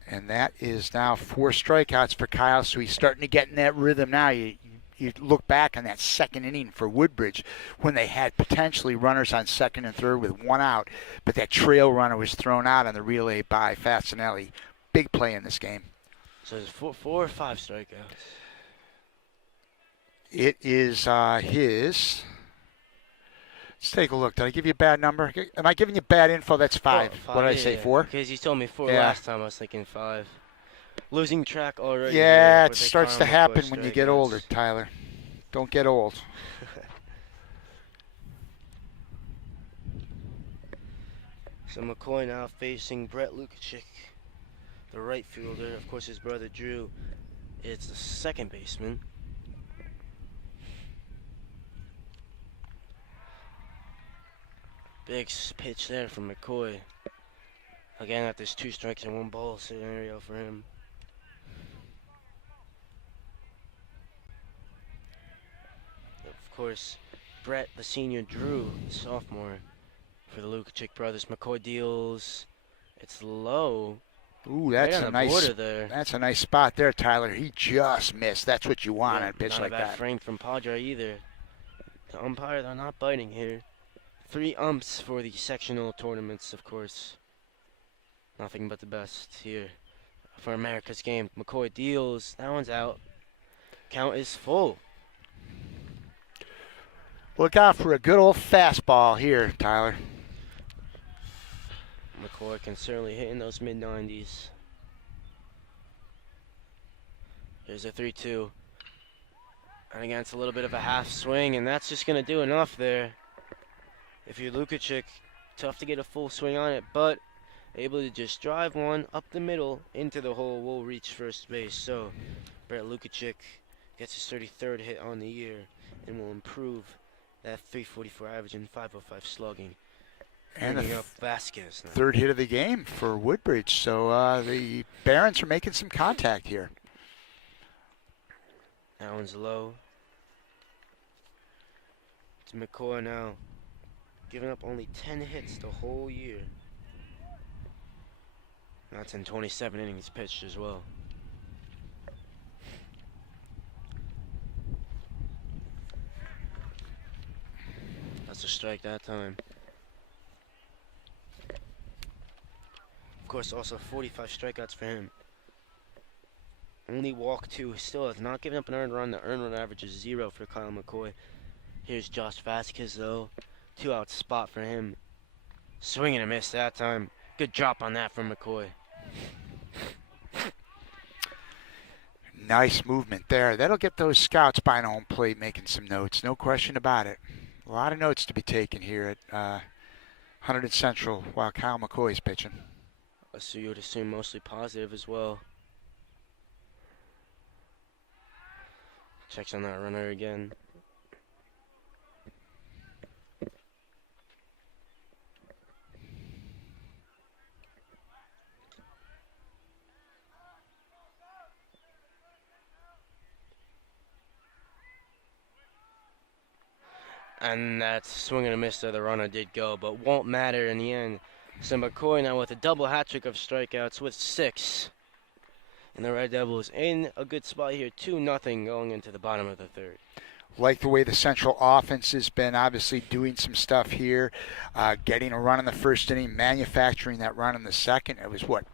And that is now 4 strikeouts for Kyle, so he's starting to get in that rhythm now. You look back on that second inning for Woodbridge when they had potentially runners on second and third with 1 out, but that trail runner was thrown out on the relay by Fasinelli. Big play in this game. So there's 4 or 5 strikeouts. It is his... Let's take a look. Did I give you a bad number? Am I giving you bad info? That's 5. Oh, 5 What did I say, 4? Because you told me 4 Yeah. last time. I was thinking 5. Losing track already. Yeah, here it with the starts to Kyle McCoy happen when you get strikeouts. older, Tyler. Don't get old. So McCoy now facing Brett Lukachik, the right fielder. Of course, his brother Drew is the second baseman. Big pitch there from McCoy. Again, at this 2 strikes and 1 ball scenario for him. Of course, Brett, the senior, Drew, the sophomore, for the Lukachik brothers. McCoy deals. It's low. Ooh, that's Right a on the nice. border there. That's a nice spot there, Tyler. He just missed. That's what you want on a pitch not like a bad that. frame from Padre either. The umpire, they're not biting here. 3 umps for the sectional tournaments, of course. Nothing but the best here for America's game. McCoy deals. That one's out. Count is full. Look out for a good old fastball here, Tyler. McCoy can certainly hit in those mid-90s. Here's a 3-2. And again, it's a little bit of a half swing, and that's just going to do enough there. If you're Lukachik, tough to get a full swing on it, but able to just drive one up the middle into the hole, will reach first base. So Brett Lukachik gets his 33rd hit on the year and will improve that 344 average and 505 slugging. And Bringing the up Vasquez now. 3rd hit of the game for Woodbridge. So the Barons are making some contact here. That one's low. It's McCoy now, giving up only 10 hits the whole year. That's in 27 innings pitched as well. That's a strike that time. Of course, also 45 strikeouts for him. Only walked 2. Still has not given up an earned run. The earned run average is 0 for Kyle McCoy. Here's Josh Vasquez, though. 2-out spot for him. Swing and a miss that time. Good drop on that from McCoy. Nice movement there. That'll get those scouts behind home plate making some notes. No question about it. A lot of notes to be taken here at Hunterdon Central while Kyle McCoy is pitching. So you would assume mostly positive as well. Checks on that runner again. And that swing and a miss there, the runner did go, but won't matter in the end. So McCoy now with a double hat trick of strikeouts with 6. And the Red Devils in a good spot here, 2-0 going into the bottom of the third. Like the way the Central offense has been obviously doing some stuff here, getting a run in the first inning, manufacturing that run in the second. It was what?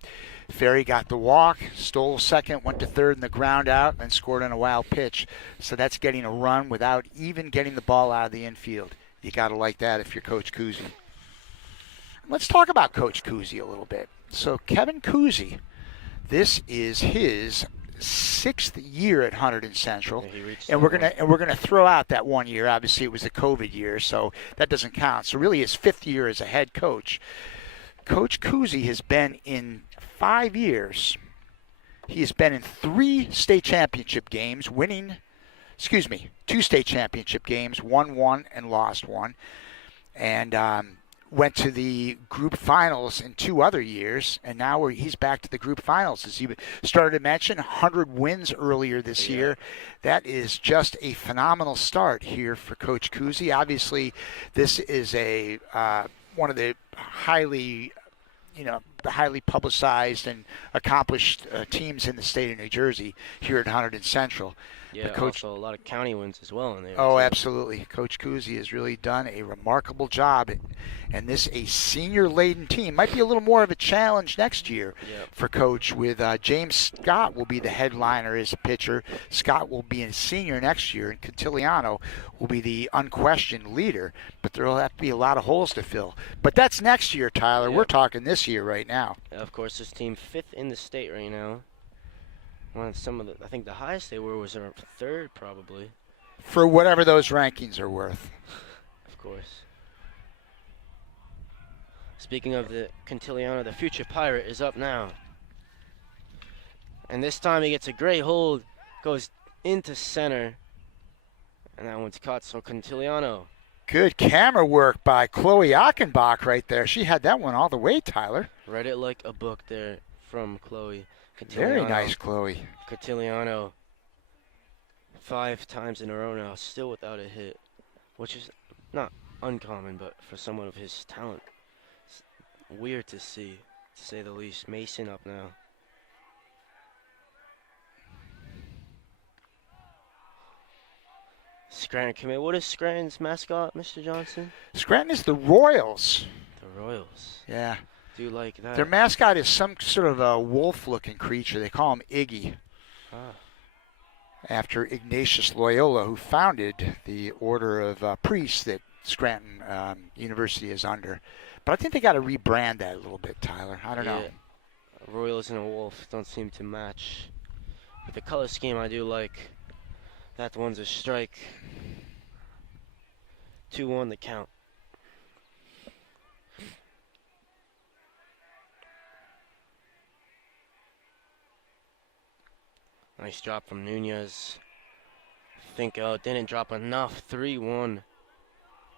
Ferry got the walk, stole second, went to third in the ground out, and scored on a wild pitch. So that's getting a run without even getting the ball out of the infield. You got to like that if you're Coach Kuzy. Let's talk about Coach Kuzy a little bit. So Kevin Kuzy, this is his 6th year at Hunterdon Central, and we're gonna throw out that 1 year. Obviously, it was the COVID year, so that doesn't count. So really, his 5th year as a head coach. Coach Kuzy has been in 5 years. He has been in 3 state championship games, winning. 2 state championship games, won 1 and lost 1, and went to the group finals in 2 other years, and now he's back to the group finals. As you started to mention, 100 wins earlier this year. That is just a phenomenal start here for Coach Kuzy. Obviously, this is a one of the highly publicized and accomplished teams in the state of New Jersey here at Hunterdon Central. Yeah, also a lot of county wins as well in there. Oh, absolutely. Coach Kuzy has really done a remarkable job. And this, a senior-laden team, might be a little more of a challenge next year for Coach with James Scott will be the headliner as a pitcher. Scott will be a senior next year, and Cantiliano will be the unquestioned leader. But there will have to be a lot of holes to fill. But that's next year, Tyler. We're talking this year right now. Of course, this team 5th in the state right now. One of I think the highest they were was their 3rd, probably. For whatever those rankings are worth. Of course. Speaking of the Cantiliano, the future Pirate is up now. And this time he gets a great hold, goes into center. And that one's caught, so Cantiliano. Good camera work by Chloe Achenbach right there. She had that one all the way, Tyler. Read it like a book there from Chloe. Very nice, Chloe. Cantiliano 5 times in a row now, still without a hit, which is not uncommon, but for someone of his talent, it's weird to see, to say the least. Mason up now. Scranton commit. What is Scranton's mascot, Mr. Johnson? Scranton is the Royals. The Royals. Yeah. Do you like that? Their mascot is some sort of a wolf-looking creature. They call him Iggy. After Ignatius Loyola, who founded the order of priests that Scranton University is under. But I think they got to rebrand that a little bit, Tyler. I don't know. Royals and a wolf don't seem to match. But the color scheme I do like. That one's a strike. 2-1 the count. Nice drop from Nunez. Think didn't drop enough. 3-1.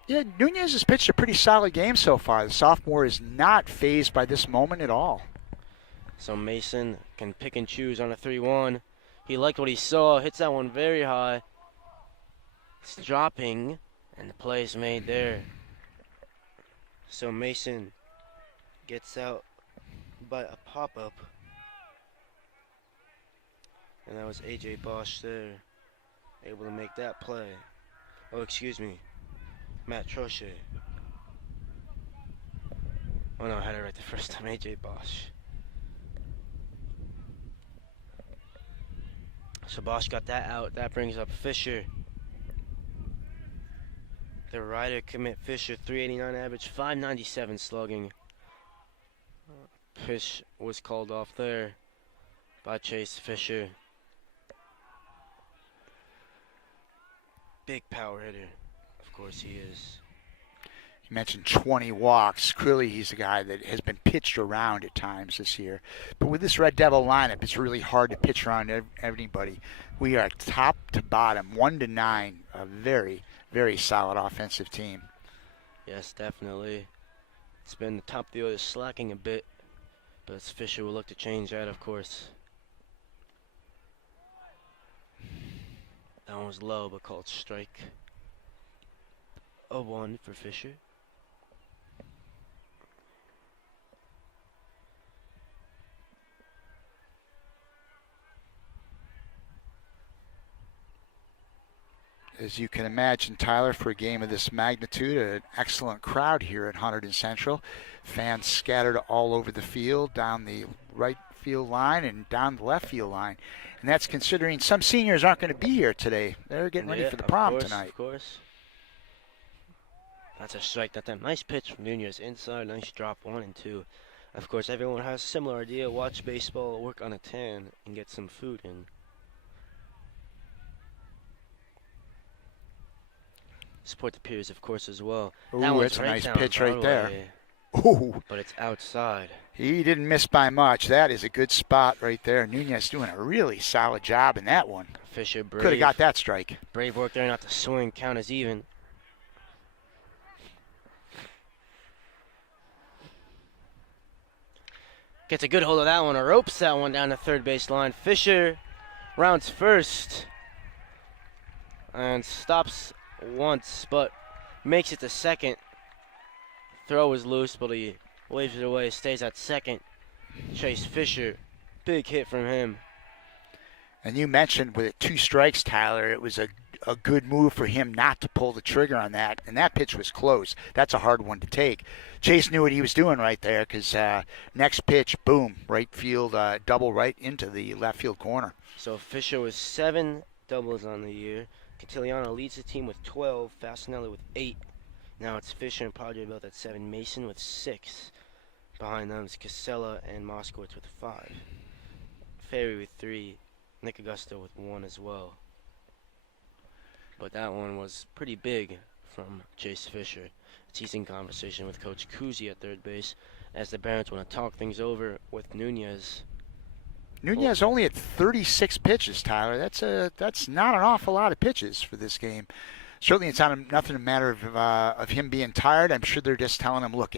Yeah, Nunez has pitched a pretty solid game so far. The sophomore is not fazed by this moment at all. So Mason can pick and choose on a 3-1. He liked what he saw. Hits that one very high. It's dropping, and the play is made there. So Mason gets out by a pop-up. And that was A.J. Bosch there, able to make that play. Oh, excuse me, Matt Trochet. Oh no, I had it right the first time, A.J. Bosch. So Bosch got that out. That brings up Fisher. The rider commit Fisher, 389 average, 597 slugging. Pitch was called off there by Chase Fisher. Big power hitter. Of course he is. You mentioned 20 walks. Clearly he's a guy that has been pitched around at times this year. But with this Red Devil lineup, it's really hard to pitch around anybody. We are top to bottom, 1 to 9, a very, very solid offensive team. Yes, definitely. It's been the top of the order slacking a bit, but Fisher will look to change that, of course. That one was low, but called strike. a 1 for Fisher. As you can imagine, Tyler, for a game of this magnitude, an excellent crowd here at Hunterdon Central. Fans scattered all over the field, down the right field line and down the left field line. And that's considering some seniors aren't going to be here today. They're getting ready for the prom tonight. Of course. That's a strike that time. Nice pitch from Nunez inside. Nice drop 1 and 2. Of course, everyone has a similar idea. Watch baseball, work on a tan, and get some food in. Support the peers, of course, as well. Ooh, that that's a right nice down pitch right Broadway, there. Ooh. but it's outside. He didn't miss by much. That is a good spot right there. Nunez doing a really solid job in that one. Fisher brave. Could have got that strike. Brave work there, not to swing. Count as even. Gets a good hold of that one. Ropes that one down the third base line. Fisher rounds first and stops once, but makes it to second. Throw is loose, but he waves it away. Stays at second. Chase Fisher, big hit from him. And you mentioned with it 2 strikes, Tyler, it was a good move for him not to pull the trigger on that. And that pitch was close. That's a hard one to take. Chase knew what he was doing right there because next pitch, boom, right field, double right into the left field corner. So Fisher with 7 doubles on the year. Cantiliano leads the team with 12. Fasinelli with 8. Now it's Fisher and Padre Belt at 7. Mason with 6. Behind them is Casella and Moskowitz with 5. Ferry with 3. Nick Augusto with 1 as well. But that one was pretty big from Chase Fisher. A teasing conversation with Coach Kuzi at third base as the Barons want to talk things over with Nunez. Nunez only had 36 pitches, Tyler. That's not an awful lot of pitches for this game. Certainly it's not nothing a matter of him being tired. I'm sure they're just telling him, look,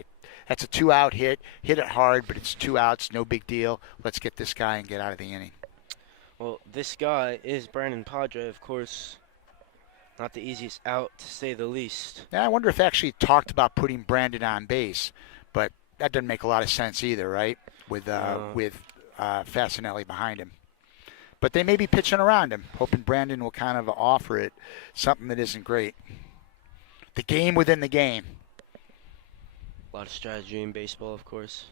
that's a 2-out hit. Hit it hard, but it's 2 outs, no big deal. Let's get this guy and get out of the inning. Well, this guy is Brandon Padre, of course. Not the easiest out, to say the least. Yeah, I wonder if they actually talked about putting Brandon on base, but that doesn't make a lot of sense either, right? With Fasinelli behind him. But they may be pitching around him, hoping Brandon will kind of offer it something that isn't great. The game within the game. A lot of strategy in baseball, of course.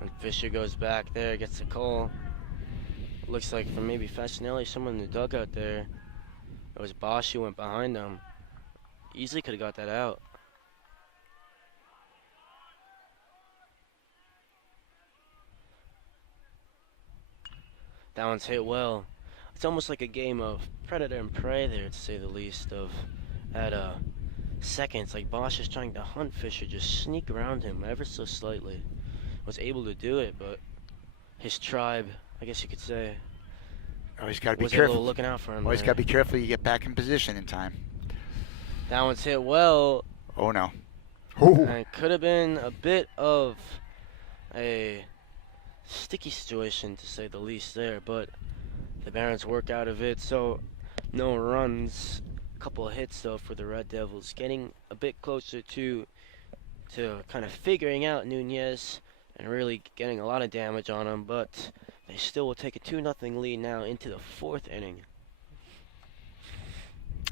And Fisher goes back there, gets a call. Looks like from maybe Fasinelli, someone in the dugout there. It was Bosch who went behind him. Easily could have got that out. That one's hit well. It's almost like a game of predator and prey there, to say the least. At seconds, like Bosch is trying to hunt Fisher, just sneak around him ever so slightly. Was able to do it, but his tribe, I guess you could say, Always got to be was careful. looking out for him. Always there. got to be careful you get back in position in time. That one's hit well. Oh, no. Ooh. And it could have been a bit of a sticky situation, to say the least there, but the Barons work out of it, so no runs. A couple of hits, though, for the Red Devils. Getting a bit closer to kind of figuring out Nunez and really getting a lot of damage on him, but they still will take a 2-0 lead now into the 4th inning.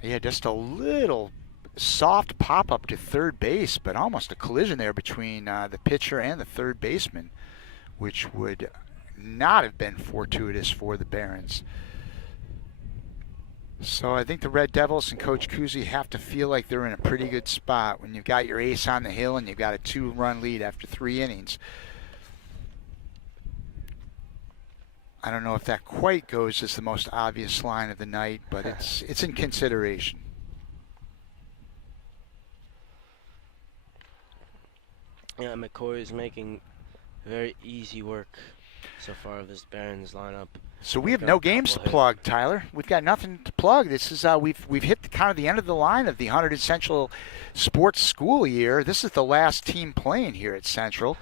Yeah, just a little soft pop-up to third base, but almost a collision there between the pitcher and the third baseman, which would not have been fortuitous for the Barons. So I think the Red Devils and Coach Kuzi have to feel like they're in a pretty good spot when you've got your ace on the hill and you've got a 2-run lead after 3 innings. I don't know if that quite goes as the most obvious line of the night, but it's in consideration. Yeah, McCoy is making very easy work so far of this Barons lineup. So we have no games to plug, Tyler. We've got nothing to plug. This is we've hit kind of the end of the line of the Hunterdon Central sports school year. This is the last team playing here at Central,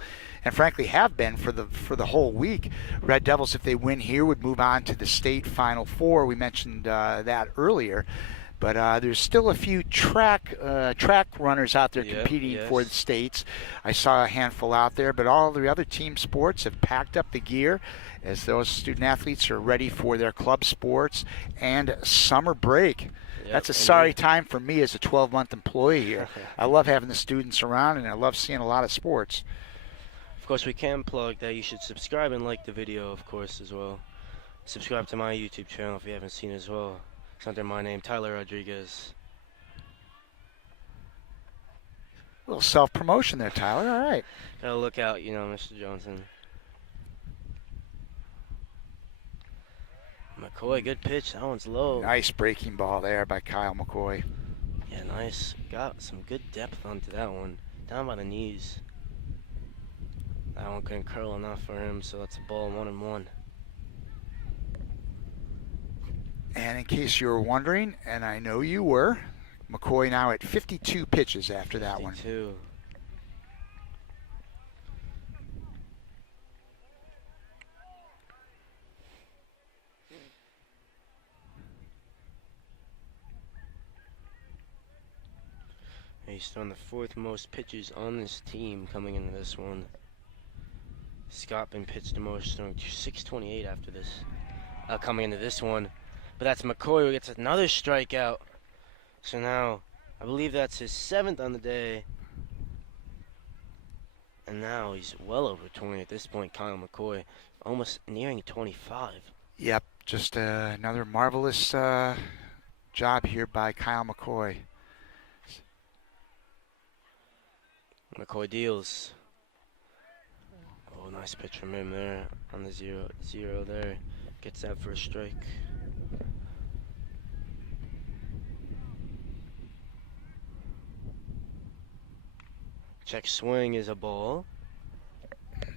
and frankly have been for the whole week. Red Devils, if they win here, would move on to the state Final Four. We mentioned that earlier. But there's still a few track runners out there competing for the states. I saw a handful out there, but all the other team sports have packed up the gear as those student athletes are ready for their club sports and summer break. That's a sorry time for me as a 12-month employee here. I love having the students around, and I love seeing a lot of sports. Of course, we can plug that you should subscribe and like the video, of course, as well. Subscribe to my YouTube channel if you haven't seen it as well. It's under my name, Tyler Rodriguez. A little self-promotion there, Tyler. All right. Gotta look out, you know, Mr. Johnson. McCoy, good pitch. That one's low. Nice breaking ball there by Kyle McCoy. Yeah, nice. Got some good depth onto that one. Down by the knees. That one couldn't curl enough for him, so that's a ball 1-1. And in case you were wondering, and I know you were, McCoy now at 52 pitches after that one. 52. He's throwing the 4th most pitches on this team coming into this one. Scott been pitched the most, throwing 628 after this, coming into this one. But that's McCoy who gets another strikeout. So now, I believe that's his 7th on the day. And now he's well over 20 at this point, Kyle McCoy. Almost nearing 25. Yep, just another marvelous job here by Kyle McCoy. McCoy deals. Oh, nice pitch from him there on the 0-0 there. Gets that for a strike. Check swing is a ball. I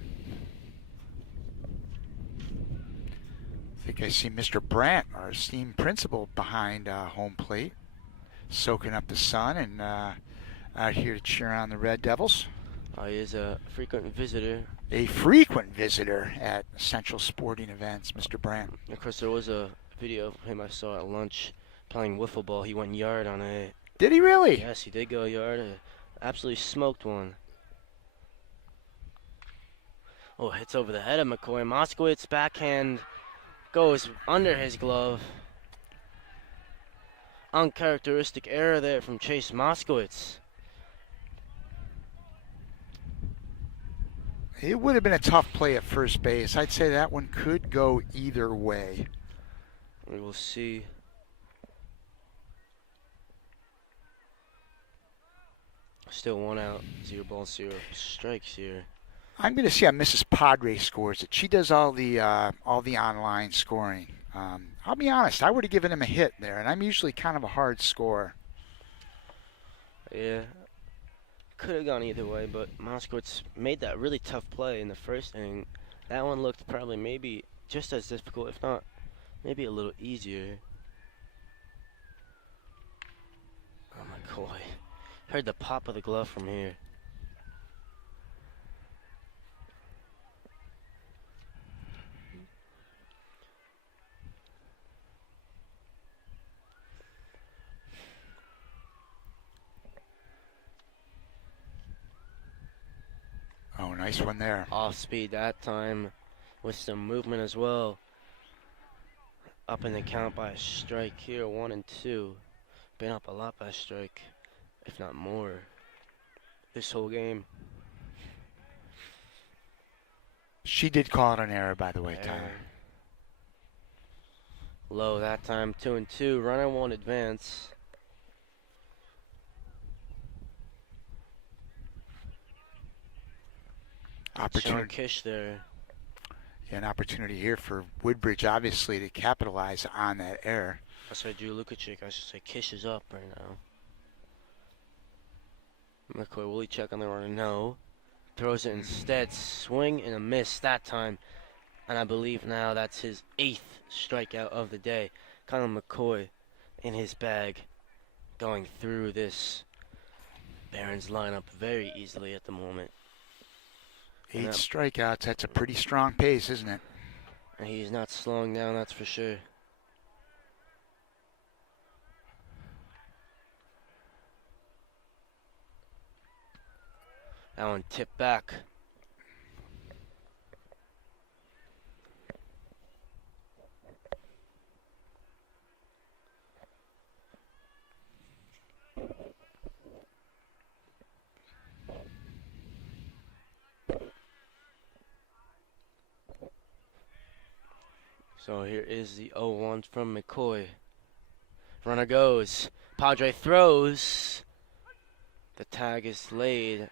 think I see Mr. Brandt, our esteemed principal, behind home plate, soaking up the sun and out here to cheer on the Red Devils. He is a frequent visitor. A frequent visitor at Central Sporting Events, Mr. Brandt. Of course, there was a video of him I saw at lunch playing wiffle ball. He went yard on it. Did he really? Yes, he did go yard. Absolutely smoked one. Oh, hits over the head of McCoy. Moskowitz backhand goes under his glove. Uncharacteristic error there from Chase Moskowitz. It would have been a tough play at first base. I'd say that one could go either way. We will see. Still 1 out, 0 balls, 0 strikes here. I'm going to see how Mrs. Padre scores it. She does all the online scoring. I'll be honest, I would have given him a hit there, and I'm usually kind of a hard scorer. Yeah, could have gone either way, but Moskowitz made that really tough play in the first inning. That one looked probably maybe just as difficult, if not maybe a little easier. Oh, McCoy. Heard the pop of the glove from here. Oh, nice one there. Off speed that time with some movement as well. Up in the count by a strike here, 1 and 2. Been up a lot by a strike, if not more, this whole game. She did call it an error, by the way, Tyler. Low that time, 2 and 2. Runner won't advance. Opportunity. Sean Kish there. Yeah, an opportunity here for Woodbridge, obviously, to capitalize on that error. I said Drew Lukacic. I should say Kish is up right now. McCoy, will he check on the runner? No. Throws it instead. Swing and a miss that time. And I believe now that's his 8th strikeout of the day. Colin McCoy in his bag going through this Barons lineup very easily at the moment. 8 strikeouts. That's a pretty strong pace, isn't it? And he's not slowing down, that's for sure. That one tipped back. So here is the 0-1 from McCoy. Runner goes. Padre throws. The tag is laid,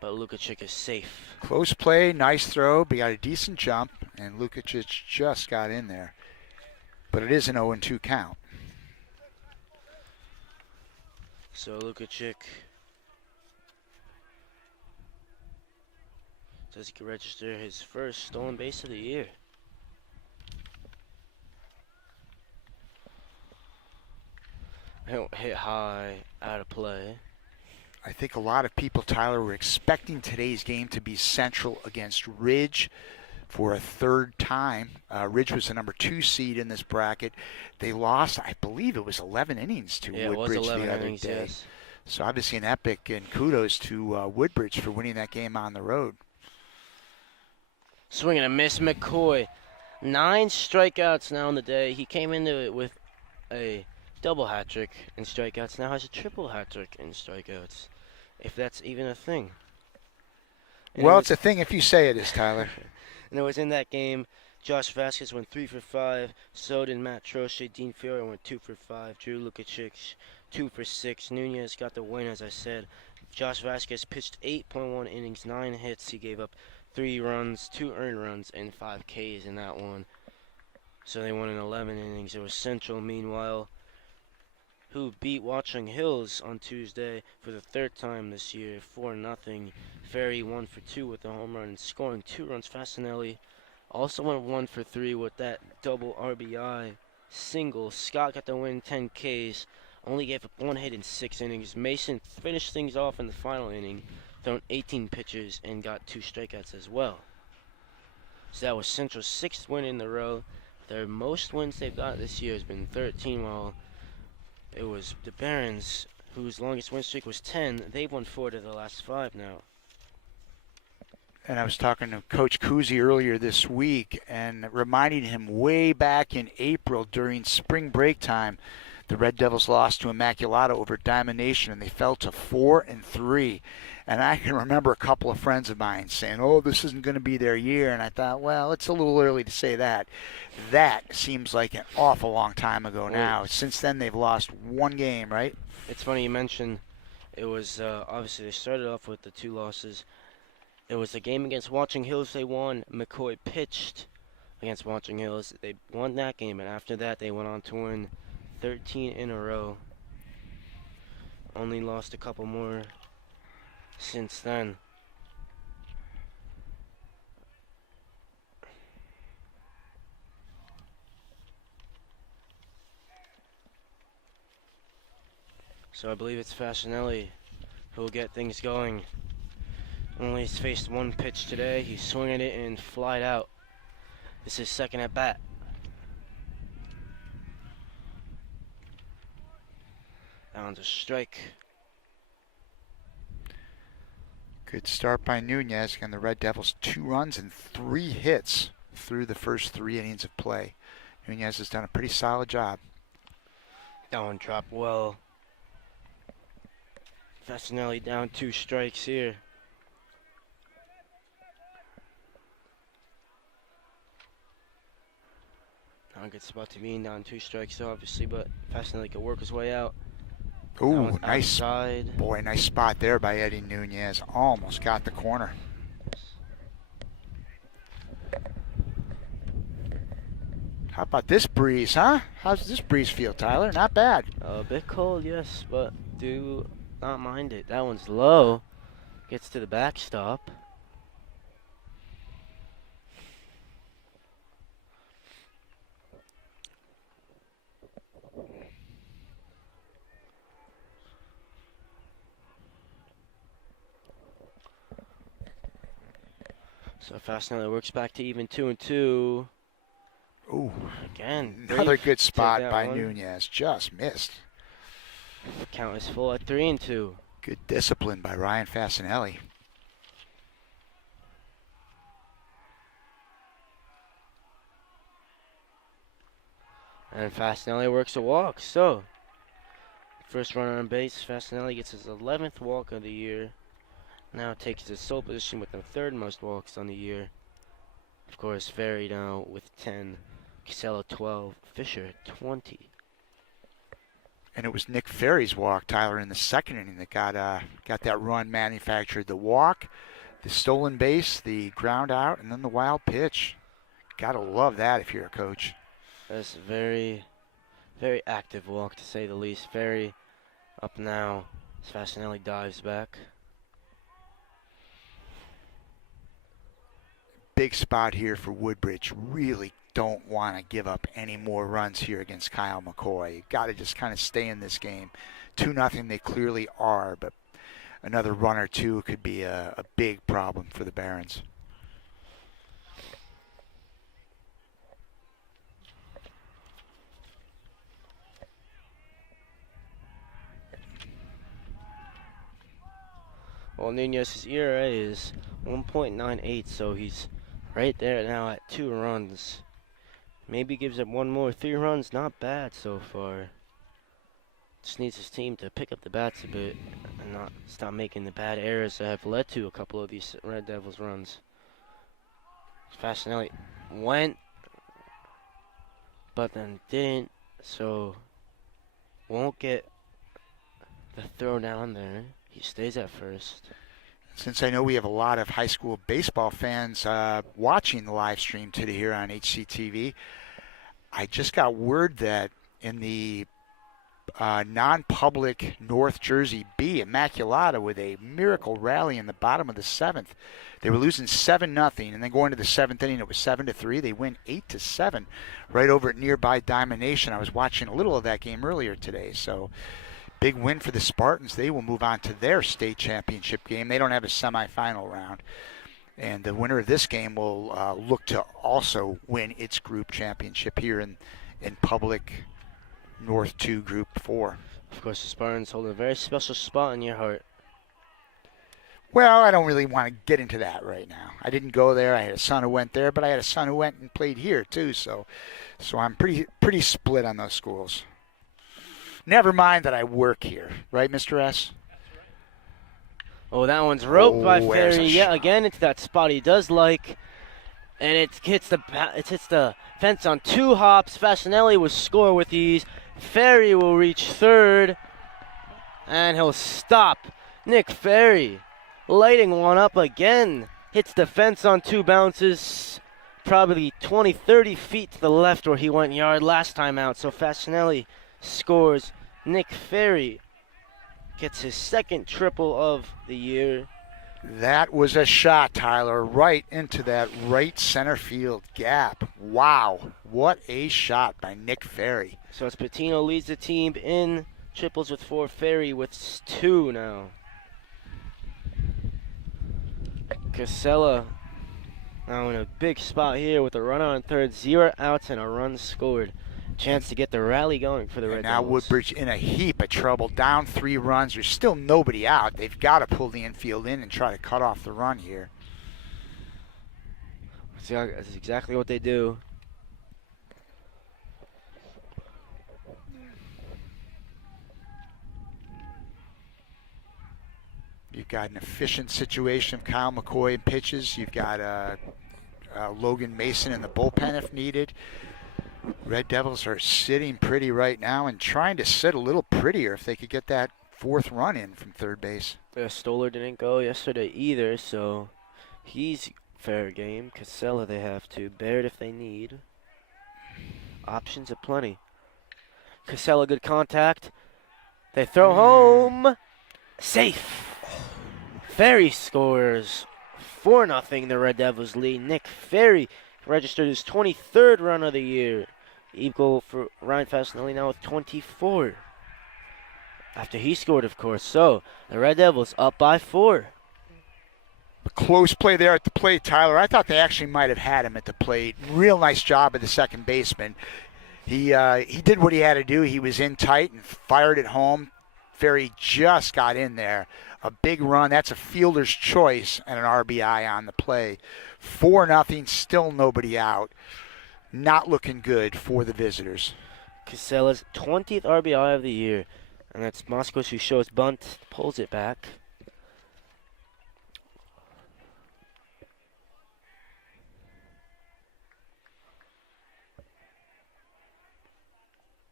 but Lukacic is safe. Close play, nice throw, but he got a decent jump, and Lukacic just got in there. But it is an 0-2 count. So Lukacic says he can register his first stolen base of the year. Hit high, out of play. I think a lot of people, Tyler, were expecting today's game to be Central against Ridge for a third time. Ridge was the number 2 seed in this bracket. They lost, I believe it was 11 innings to Woodbridge the other innings, day. yes. So obviously an epic, and kudos to Woodbridge for winning that game on the road. Swing and a miss, McCoy. 9 strikeouts now in the day. He came into it with a double hat trick in strikeouts. Now has a triple hat trick in strikeouts, if that's even a thing. And well, it's a thing if you say it is, Tyler. And it was in that game. Josh Vasquez went 3 for 5. So did Matt Troche. Dean Fiore went 2 for 5. Drew Lukacic 2 for 6. Nunez got the win, as I said. Josh Vasquez pitched 8.1 innings, 9 hits. He gave up 3 runs, 2 earned runs, and 5 Ks in that one. So they won in 11 innings. It was Central, meanwhile, who beat Watchung Hills on Tuesday for the 3rd time this year, 4-0. Ferry 1 for 2 with a home run and scoring 2 runs. Fasinelli also went 1 for 3 with that double RBI single. Scott got the win, 10 Ks, only gave up 1 hit in 6 innings. Mason finished things off in the final inning, thrown 18 pitches and got 2 strikeouts as well. So that was Central's 6th win in the row. Their most wins they've got this year has been 13, while it was the Barons, whose longest win streak was 10. They've won 4 to the last 5 now. And I was talking to Coach Kuzi earlier this week and reminding him way back in April during spring break time, the Red Devils lost to Immaculata over Diamond Nation, and they fell to 4-3. And I can remember a couple of friends of mine saying, oh, this isn't going to be their year. And I thought, well, it's a little early to say that. That seems like an awful long time ago now. Since then, they've lost 1 game, right? It's funny you mentioned it was, obviously, they started off with the 2 losses. It was the game against Watchung Hills they won. McCoy pitched against Watchung Hills. They won that game, and after that, they went on to win 13 in a row. Only lost a couple more since then. So I believe it's Fasinelli who will get things going. Only he's faced 1 pitch today. He's swinging it and flied out. This is 2nd at bat. Down to strike. Good start by Nunez, and the Red Devils 2 runs and 3 hits through the first 3 innings of play. Nunez has done a pretty solid job. That one dropped well. Fasinelli down 2 strikes here. Not a good spot to be in, down 2 strikes obviously, but Fasinelli could work his way out. Ooh, nice. Outside. Boy, nice spot there by Eddie Nunez. Almost got the corner. How about this breeze, huh? How's this breeze feel, Tyler? Not bad. A bit cold, yes, but do not mind it. That one's low. Gets to the backstop. So Fasinelli works back to even 2-2. Ooh, Again, another Brave good take spot that by one. Nunez. Just missed. Count is full at 3-2. Good discipline by Ryan Fasinelli. And Fasinelli works a walk. So, first runner on base, Fasinelli gets his 11th walk of the year. Now takes his sole position with the third most walks on the year. Of course, Ferry now with 10, Casella 12, Fisher 20. And it was Nick Ferry's walk, Tyler, in the second inning that got that run manufactured. The walk, the stolen base, the ground out, and then the wild pitch. Gotta love that if you're a coach. That's a very, very active walk, to say the least. Ferry up now as Fasinelli dives back. Big spot here for Woodbridge. Really don't want to give up any more runs here against Kyle McCoy. You've got to just kind of stay in this game. 2-0 they clearly are, but another run or two could be a big problem for the Barons. Well, Nunez's ERA is 1.98, so he's right there now at 2 runs. Maybe gives up one more. 3 runs, not bad so far. Just needs his team to pick up the bats a bit and not stop making the bad errors that have led to a couple of these Red Devils runs. Fasinelli went, but then didn't, so won't get the throw down there. He stays at first. Since I know we have a lot of high school baseball fans watching the live stream today here on HCTV, I just got word that in the non-public North Jersey B, Immaculata, with a miracle rally in the bottom of the 7th. They were losing 7-0, and then going to the 7th inning, it was 7-3. They win 8-7 right over at nearby Diamond Nation. I was watching a little of that game earlier today, so big win for the Spartans. They will move on to their state championship game. They don't have a semifinal round. And the winner of this game will look to also win its group championship here in public North 2 Group 4. Of course, the Spartans hold a very special spot in your heart. Well, I don't really want to get into that right now. I didn't go there. I had a son who went there, but I had a son who went and played here too. So I'm pretty split on those schools. Never mind that I work here, right, Mr. S? Oh, that one's roped by there's Ferry a yet shot. again into that spot he does like, and it hits the fence on 2 hops. Fasinelli will score with ease. Ferry will reach third, and he'll stop. Nick Ferry lighting one up again. Hits the fence on 2 bounces, probably 20, 30 feet to the left where he went yard last time out. So Fasinelli scores. Nick Ferry gets his 2nd triple of the year. That was a shot, Tyler, right into that right center field gap. Wow, what a shot by Nick Ferry. So it's Patino leads the team in triples with 4, Ferry with 2 now. Casella now in a big spot here with a runner on third, 0 outs and a run scored. Chance to get the rally going for the Red Now Devils. Woodbridge in a heap of trouble, down 3 runs. There's still nobody out. They've got to pull the infield in and try to cut off the run here. That's exactly what they do. You've got an efficient situation of Kyle McCoy in pitches. You've got Logan Mason in the bullpen if needed. Red Devils are sitting pretty right now and trying to sit a little prettier if they could get that 4th run in from third base. Stoller didn't go yesterday either, so he's fair game. Casella they have to. Baird if they need. Options aplenty. Casella good contact. They throw home. Safe. Ferry scores 4-0. The Red Devils lead. Nick Ferry registered his 23rd run of the year. Equal for Ryan Fasinelli now with 24. After he scored, of course. So, the Red Devils up by 4. Close play there at the plate, Tyler. I thought they actually might have had him at the plate. Real nice job of the second baseman. He did what he had to do. He was in tight and fired it home. Ferry just got in there. A big run. That's a fielder's choice and an RBI on the play. 4-0, still nobody out. Not looking good for the visitors. Casella's 20th RBI of the year. And that's Moskos who shows bunt, pulls it back.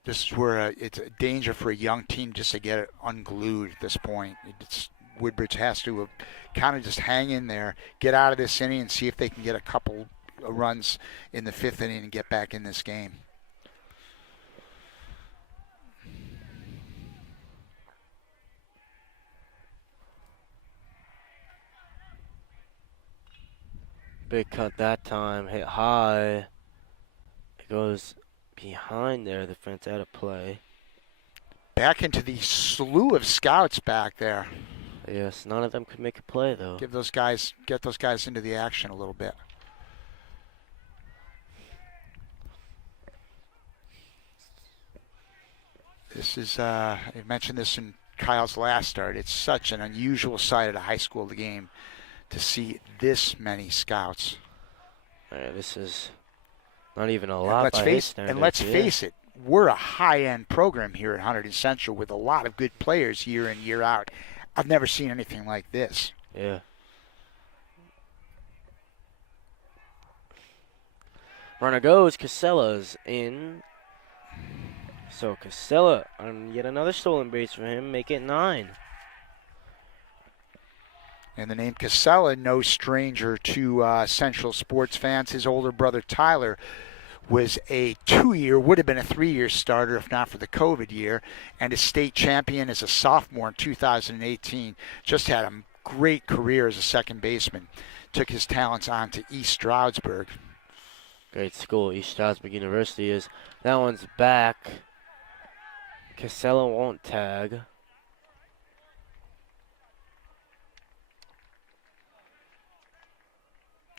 This is where it's a danger for a young team just to get it unglued at this point. Woodbridge has to kind of just hang in there, get out of this inning, and see if they can get a couple runs in the 5th inning and get back in this game. Big cut that time, hit high. It goes behind there, the fence out of play. Back into the slew of scouts back there. Yes, none of them could make a play though. Get those guys into the action a little bit. This is, I mentioned this in Kyle's last start. It's such an unusual sight at a high school game to see this many scouts. Yeah, this is not even a lot by his standards. Let's face it, we're a high-end program here at Hunterdon Central with a lot of good players year in, year out. I've never seen anything like this. Yeah. Runner goes, Casella's in. So Casella on yet another stolen base for him, make it 9. And the name Casella, no stranger to Central sports fans. His older brother Tyler was a 2-year, would have been a 3-year starter if not for the COVID year, and a state champion as a sophomore in 2018. Just had a great career as a second baseman. Took his talents on to East Stroudsburg. Great school, East Stroudsburg University is. That one's back. Casella won't tag.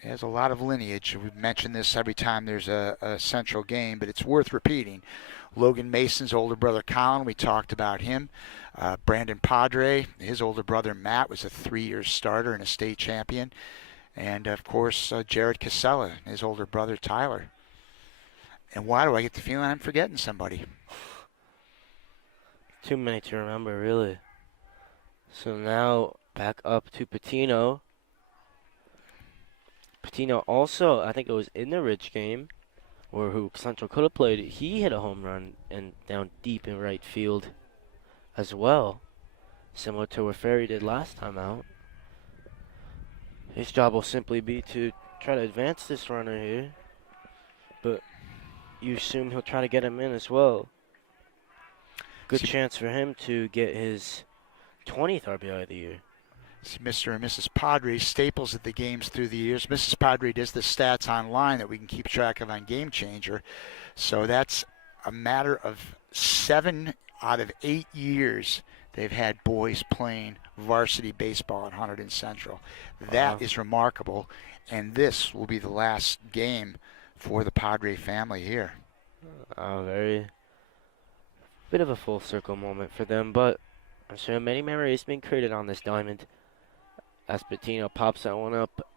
He has a lot of lineage. We've mentioned this every time there's a Central game, but it's worth repeating. Logan Mason's older brother Colin, we talked about him. Brandon Padre, his older brother Matt, was a 3-year starter and a state champion. And, of course, Jared Casella, his older brother Tyler. And why do I get the feeling I'm forgetting somebody? Too many to remember, really. So now back up to Patino. Patino also, I think it was in the Ridge game, or who Central could have played, he hit a home run and down deep in right field as well, similar to what Ferry did last time out. His job will simply be to try to advance this runner here, but you assume he'll try to get him in as well. Good chance for him to get his 20th RBI of the year. See Mr. and Mrs. Padre, staples at the games through the years. Mrs. Padre does the stats online that we can keep track of on Game Changer. So that's a matter of 7 out of 8 years they've had boys playing varsity baseball at Hunterdon Central. That is remarkable, and this will be the last game for the Padre family here. Very bit of a full circle moment for them, but I'm sure many memories being created on this diamond. As Patino pops that one up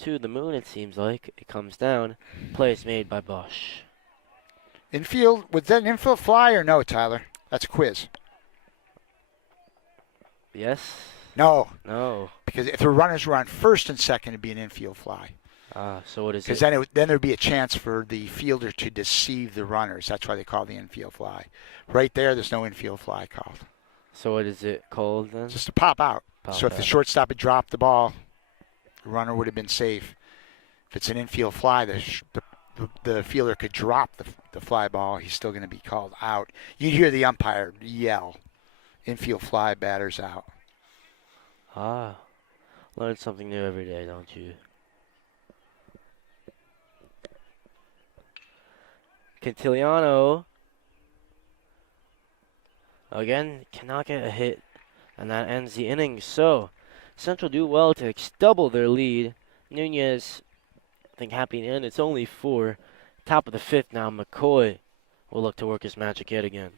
to the moon, it seems like. It comes down. Play is made by Bosch. Infield, was that an infield fly or no, Tyler? That's a quiz. Yes? No. No. Because if the runners were on first and second, it'd be an infield fly. So what is it? Because then there'd be a chance for the fielder to deceive the runners. That's why they call the infield fly. Right there's no infield fly called. So what is it called then? Just to pop out. So if the shortstop had dropped the ball, the runner would have been safe. If it's an infield fly, the fielder could drop the fly ball. He's still going to be called out. You'd hear the umpire yell, infield fly, batter's out. Learn something new every day, don't you? Quintiliano, again, cannot get a hit, and that ends the inning. So, Central do well to double their lead. Nunez, I think, happy to end. It's only 4. Top of the 5th now. McCoy will look to work his magic yet again.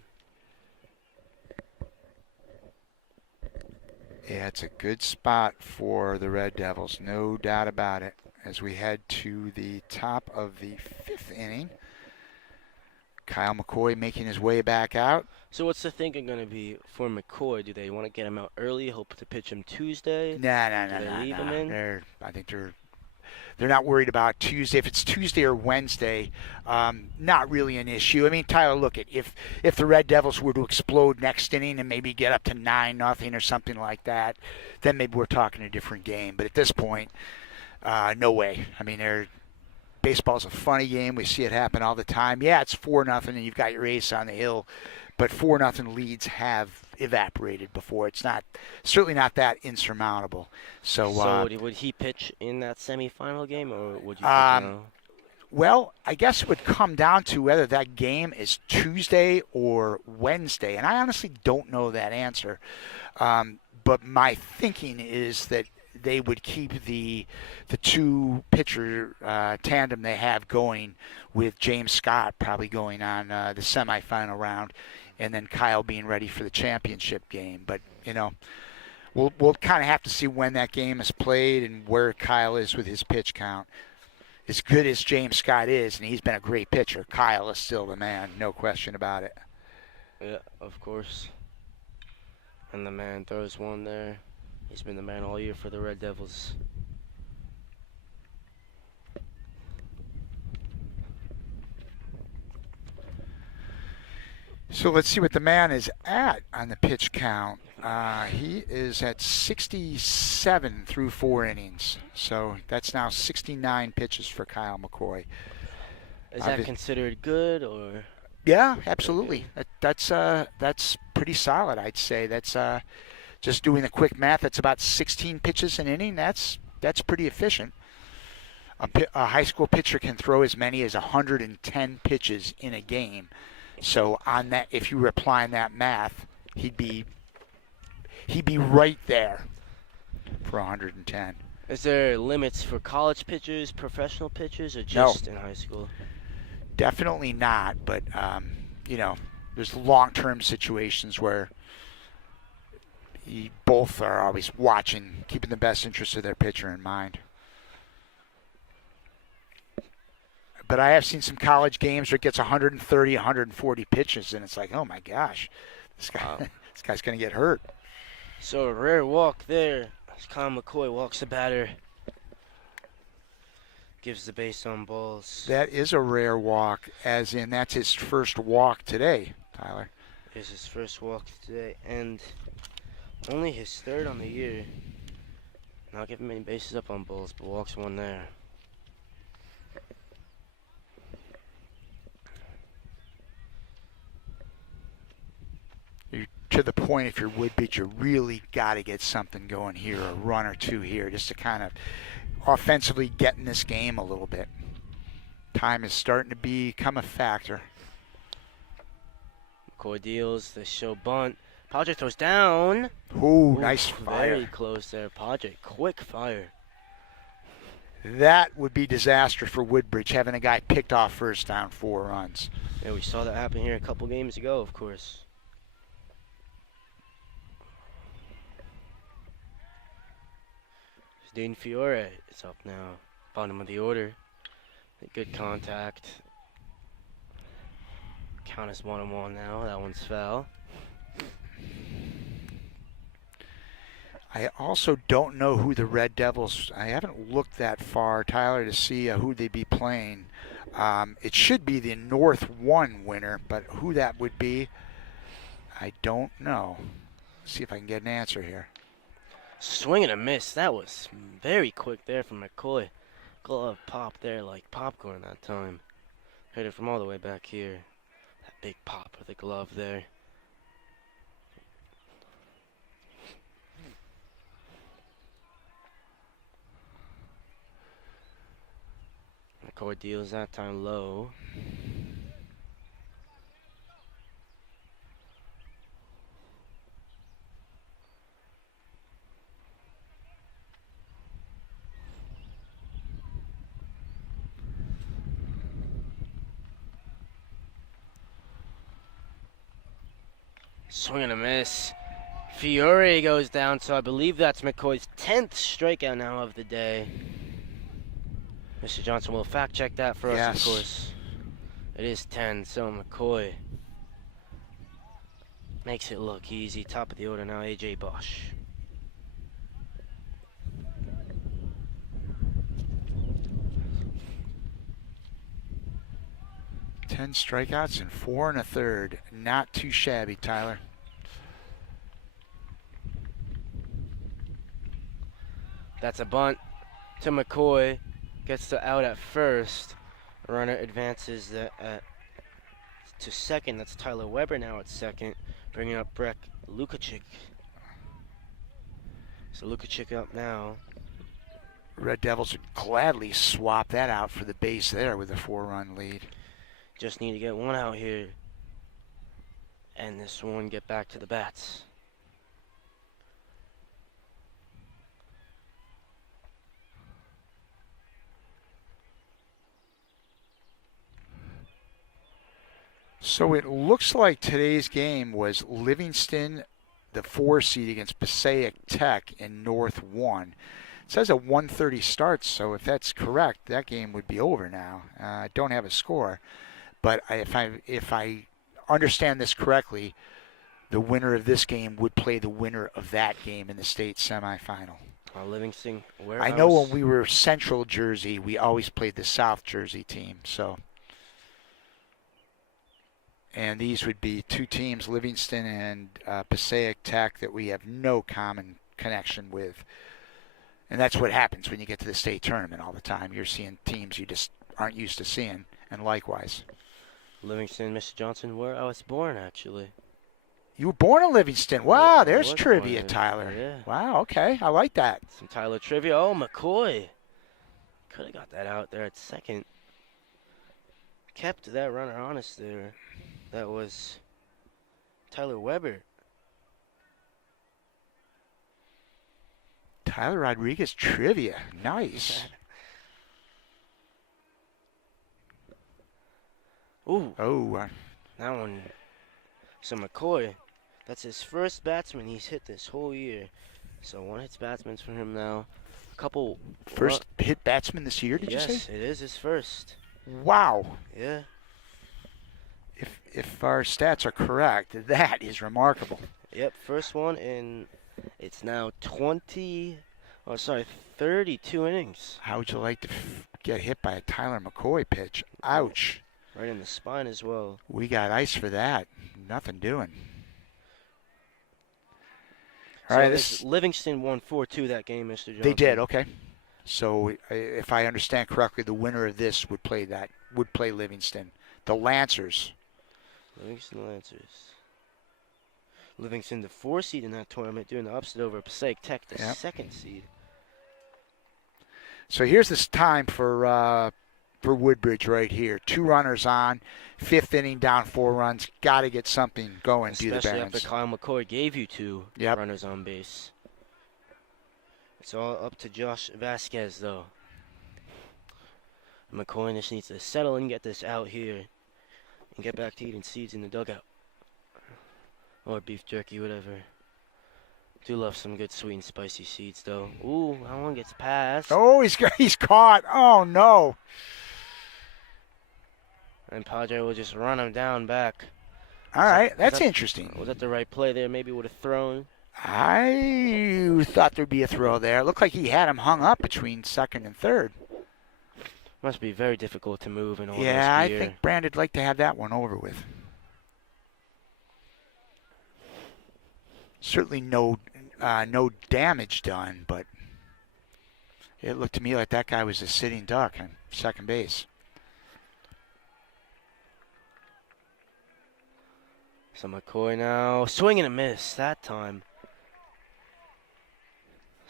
Yeah, it's a good spot for the Red Devils, no doubt about it. As we head to the top of the 5th inning, Kyle McCoy making his way back out. So what's the thinking going to be for McCoy? Do they want to get him out early, hope to pitch him Tuesday? Do they leave him in? I think they're not worried about Tuesday. If it's Tuesday or Wednesday, not really an issue. I mean, Tyler, look, if the Red Devils were to explode next inning and maybe get up to 9-0 or something like that, then maybe we're talking a different game. But at this point, no way. I mean, baseball's a funny game. We see it happen all the time. Yeah, it's 4-0 and you've got your ace on the hill, but 4-0 leads have evaporated before. It's certainly not that insurmountable. So would he pitch in that semifinal game, or would you think no? Well, I guess it would come down to whether that game is Tuesday or Wednesday, and I honestly don't know that answer. But my thinking is that they would keep the two pitcher tandem they have going, with James Scott probably going on the semifinal round, and then Kyle being ready for the championship game. But we'll kind of have to see when that game is played and where Kyle is with his pitch count. As good as James Scott is, and he's been a great pitcher, Kyle is still the man, no question about it. Yeah, of course. And the man throws one there. He's been the man all year for the Red Devils. So let's see what the man is at on the pitch count. He is at 67 through 4 innings. So that's now 69 pitches for Kyle McCoy. Is that considered good, or? Yeah, absolutely. That's pretty solid, I'd say. That's just doing the quick math. That's about 16 pitches an inning. That's pretty efficient. A high school pitcher can throw as many as 110 pitches in a game. So on that, if you were applying that math, he'd be right there for 110. Is there limits for college pitchers, professional pitchers, or just in high school? Definitely not. But there's long-term situations where both are always watching, keeping the best interest of their pitcher in mind. But I have seen some college games where it gets 130, 140 pitches, and it's like, oh my gosh, this guy's going to get hurt. So a rare walk there as Kyle McCoy walks the batter. Gives the base on balls. That is a rare walk, as in that's his first walk today, Tyler. It's his first walk today, and only his 3rd on the year. Not giving many bases up on balls, but walks one there. To the point, if you're Woodbridge, you really got to get something going here, a run or two here, just to kind of offensively get in this game a little bit. Time is starting to become a factor. McCoy deals the show bunt. Padre throws down. Ooh, nice fire. Very close there, Padre. Quick fire. That would be disaster for Woodbridge, having a guy picked off first down, 4 runs. Yeah, we saw that happen here a couple games ago, of course. Dean Fiore is up now, bottom of the order. Good contact. Count is 1-1 now. That one's foul. I also don't know who the Red Devils, I haven't looked that far, Tyler, to see who they'd be playing. It should be the North 1 winner, but who that would be, I don't know. Let's see if I can get an answer here. Swing and a miss. That was very quick there from McCoy. Glove popped there like popcorn that time. Hit it from all the way back here. That big pop with the glove there. McCoy deals that time low. Swing and a miss. Fiore goes down, so I believe that's McCoy's 10th strikeout now of the day. Mr. Johnson will fact check that for us, of course. It is 10, so McCoy makes it look easy. Top of the order now, A.J. Bosch. Ten strikeouts and 4 1/3. Not too shabby, Tyler. That's a bunt to McCoy. Gets the out at first. Runner advances to second. That's Tyler Weber now at second. Bringing up Brek Lukacic. So Lukacic up now. Red Devils would gladly swap that out for the base there with a 4-run lead. Just need to get one out here. And this one get back to the bats. So it looks like today's game was Livingston, the 4 seed against Passaic Tech in North 1. It says a 1:30 start, so if that's correct, that game would be over now. I don't have a score, but if I understand this correctly, the winner of this game would play the winner of that game in the state semifinal. Livingston, Warehouse. I know when we were Central Jersey, we always played the South Jersey team, so. And these would be two teams, Livingston and Passaic Tech, that we have no common connection with. And that's what happens when you get to the state tournament all the time. You're seeing teams you just aren't used to seeing, and likewise. Livingston, Mr. Johnson, where I was born, actually. You were born in Livingston. Wow, I there's was trivia, born, Tyler. yeah. Wow, okay, I like that. Some Tyler trivia. Oh, McCoy. Could have got that out there at second. Kept that runner honest there. That was Tyler Weber. Tyler Rodriguez trivia. Nice. Ooh. Oh. That one. So McCoy, that's his first batsman he's hit this whole year. So one hits batsman for him now. Couple. First hit batsman this year, did you say? Yes, it is his first. Wow. Yeah. If our stats are correct, that is remarkable. Yep, first one in, it's now 32 innings. How would you like to get hit by a Tyler McCoy pitch? Ouch. Right in the spine as well. We got ice for that. Nothing doing. All So right, this Livingston won 4-2 that game, Mr. Johnson. they did, okay. So if I understand correctly, the winner of this would play Livingston. The Lancers. Livingston Lancers. Livingston, the 4 seed in that tournament, doing the upset over Passaic Tech, the 2nd seed. So here's this time for Woodbridge right here. 2 runners on, 5th inning, down 4 runs. Got to get something going. Do the Especially Barons. after Kyle McCoy gave you 2 runners on base. It's all up to Josh Vasquez, though. McCoy just needs to settle and get this out here and get back to eating seeds in the dugout. Or beef jerky, whatever. Do love some good sweet and spicy seeds, though. Ooh, that one gets past. Oh, he's caught. Oh, no. And Padre will just run him down back. All right, that's interesting. Was that the right play there? Maybe would have thrown. I thought there'd be a throw there. It looked like he had him hung up between 2nd and 3rd. Must be very difficult to move in all Yeah, those gear. I think Brandon'd like to have that one over with. Certainly no damage done, but it looked to me like that guy was a sitting duck on second base. So McCoy now swing and a miss that time.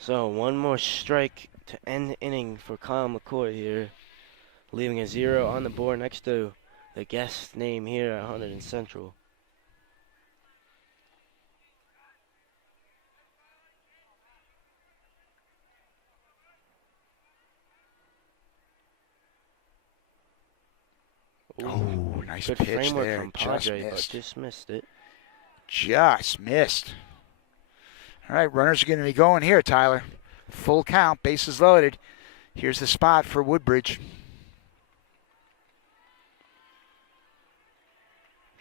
So one more strike to end the inning for Kyle McCoy here, leaving a 0 on the board next to the guest name here at Hunterdon Central. Oh, nice Good pitch framework there. from Just Padre, but missed. just missed it. Just missed. All right, runners are going to be going here, Tyler. Full count, bases loaded. Here's the spot for Woodbridge.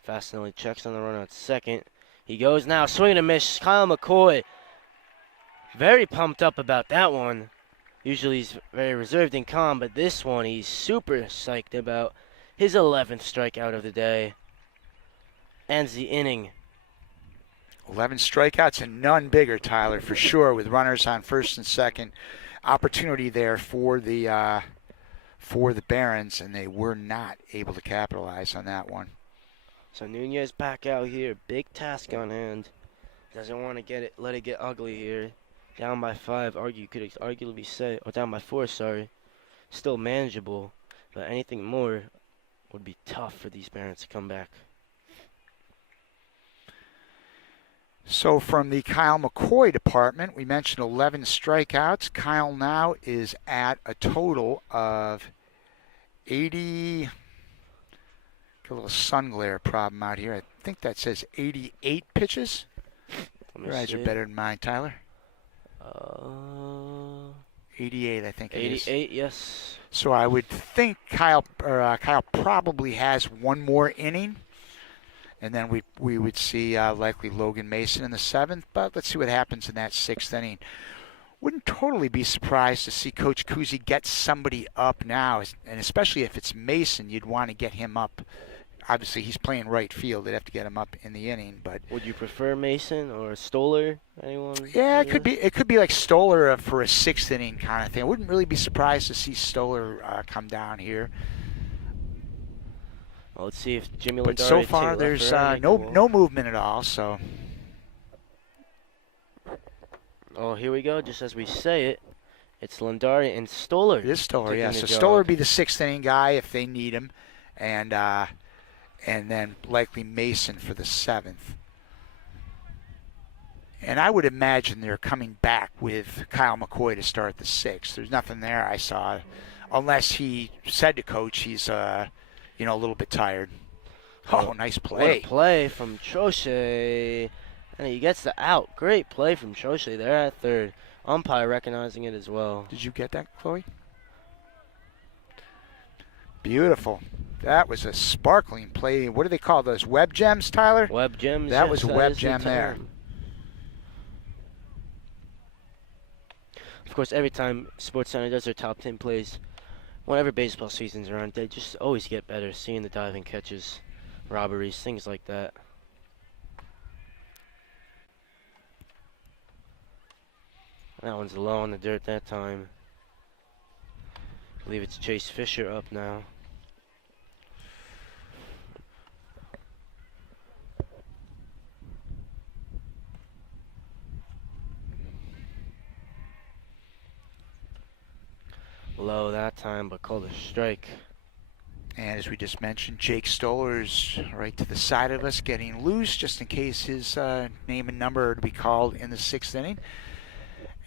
Fasinelli checks on the runner at second. He goes now, swing and a miss. Kyle McCoy, very pumped up about that one. Usually he's very reserved and calm, but this one he's super psyched about. His 11th strikeout of the day. Ends the inning. 11 strikeouts and none bigger, Tyler, for sure, with runners on first and second. Opportunity there for the Barons, and they were not able to capitalize on that one. So Nunez back out here, big task on hand. Doesn't want to let it get ugly here. Down by 5, could arguably say, or down by 4, sorry. Still manageable, but anything more would be tough for these Barons to come back. So from the Kyle McCoy department, we mentioned 11 strikeouts. Kyle now is at a total of 80. Got a little sun glare problem out here. I think that says 88 pitches. Your eyes are better than mine, Tyler. 88, I think it is. 88, yes. So I would think Kyle probably has one more inning, and then we would see likely Logan Mason in the 7th. But let's see what happens in that 6th inning. Wouldn't totally be surprised to see Coach Kuzi get somebody up now, and especially if it's Mason, you'd want to get him up. Obviously, he's playing right field. They'd have to get him up in the inning. But would you prefer Mason or Stoller? Anyone? Yeah, it could be. It could be like Stoller for a 6th inning kind of thing. I wouldn't really be surprised to see Stoller come down here. Well, let's see if Jimmy Lindari. But so far, there's no movement at all. So. Oh, here we go. Just as we say it, it's Lindari and Stoller. It is Stoller, yeah. So job. Stoller would be the 6th inning guy if they need him, and then likely Mason for the 7th. And I would imagine they're coming back with Kyle McCoy to start the 6th. There's nothing there I saw, unless he said to Coach he's a little bit tired. Oh, nice play. What a play from Troche. And he gets the out. Great play from Troche there at third. Umpire recognizing it as well. Did you get that, Chloe? Beautiful. That was a sparkling play. What do they call those? Web gems, Tyler? Web gems. That yes, was a web gem there. Of course, every time SportsCenter does their top 10 plays, whenever baseball season's around, they just always get better. Seeing the diving catches, robberies, things like that. That one's low on the dirt that time. I believe it's Chase Fisher up now. Low that time, but called a strike. And as we just mentioned, Jake Stoller's right to the side of us, getting loose just in case his name and number are to be called in the 6th inning.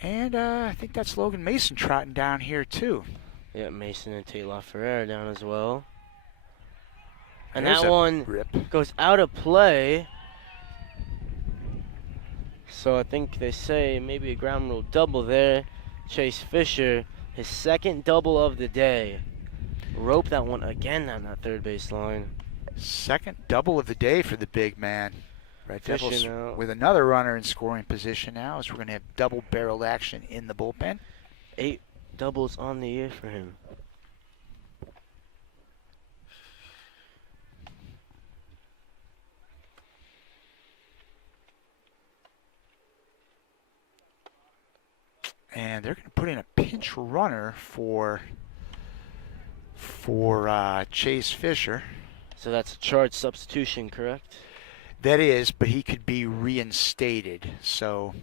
And I think that's Logan Mason trotting down here too. Yeah, Mason and Tate LaFerrera down as well. And There's that one rip. Goes out of play. So I think they say maybe a ground rule double there. Chase Fisher, his 2nd double of the day. Rope that one again on that third base line. 2nd double of the day for the big man. Red Devils now with another runner in scoring position now, as we're going to have double-barreled action in the bullpen. 8 doubles on the year for him. And they're going to put in a pinch runner for Chase Fisher. So that's a charged substitution, correct? That is, but he could be reinstated. So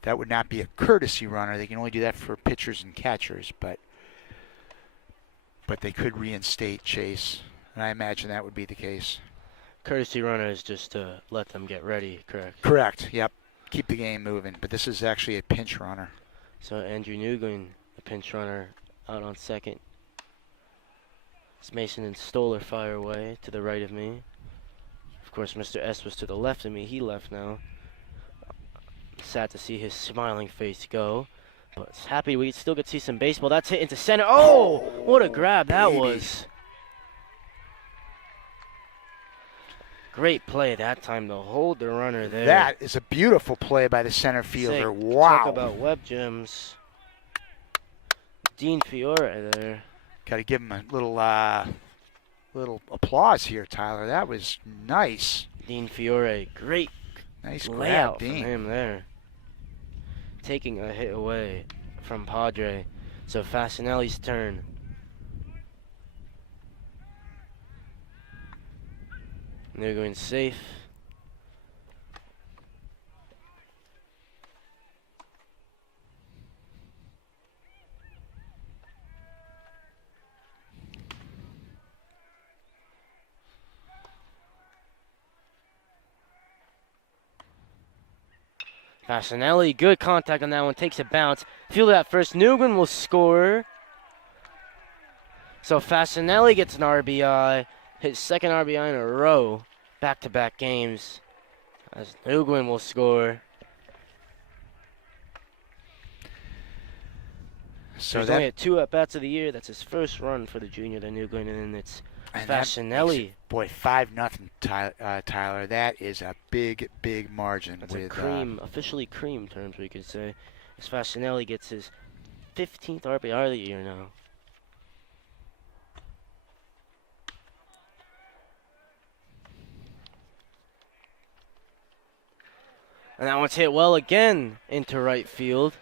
that would not be a courtesy runner. They can only do that for pitchers and catchers, but they could reinstate Chase, and I imagine that would be the case. Courtesy runner is just to let them get ready, correct? Correct, yep. Keep the game moving, but this is actually a pinch runner. So Andrew Newgren, the pinch runner, out on 2nd. It's Mason and Stoller fire away to the right of me. Of course, Mr. S was to the left of me. He left now. Sad to see his smiling face go. But happy we still get to see some baseball. That's hit into center. Oh, what a grab that was. Great play that time to hold the runner there. That is a beautiful play by the center fielder. Sick. Wow. Talk about web gems. Dean Fiore there. Got to give him a little applause here, Tyler. That was nice. Dean Fiore, great Nice layout grab, from Dean. him there. Taking a hit away from Padre. So Fasinelli's turn. And they're going safe. Fasinelli, good contact on that one, takes a bounce. Fielded at first, Newgren will score. So Fasinelli gets an RBI, his second RBI in a row, back-to-back games, as Newgren will score. So He's only at 2 at-bats of the year. That's his first run for the junior, the Newgren, and then it's Fasinelli. Boy, 5-0, Tyler. That is a big, big margin. That's with, a cream, officially cream terms we could say. As Fasinelli gets his 15th RBI of the year now. And that one's hit well again into right field.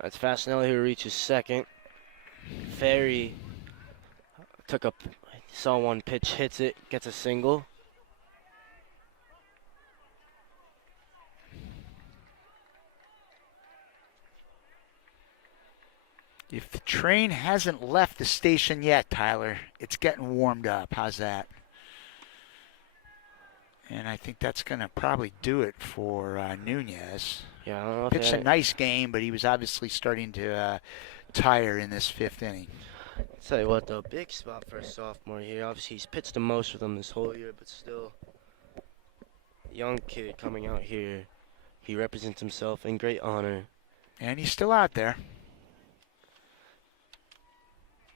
That's Fasinelli who reaches second. Ferry saw one pitch, hits it, gets a single. If the train hasn't left the station yet, Tyler, it's getting warmed up. How's that? And I think that's going to probably do it for Nunez. Yeah, I don't know if Pitched a nice game, but he was obviously starting to tire in this 5th inning. Tell you what, though, big spot for a sophomore here. Obviously, he's pitched the most for them this whole year, but still, young kid coming out here. He represents himself in great honor. And he's still out there.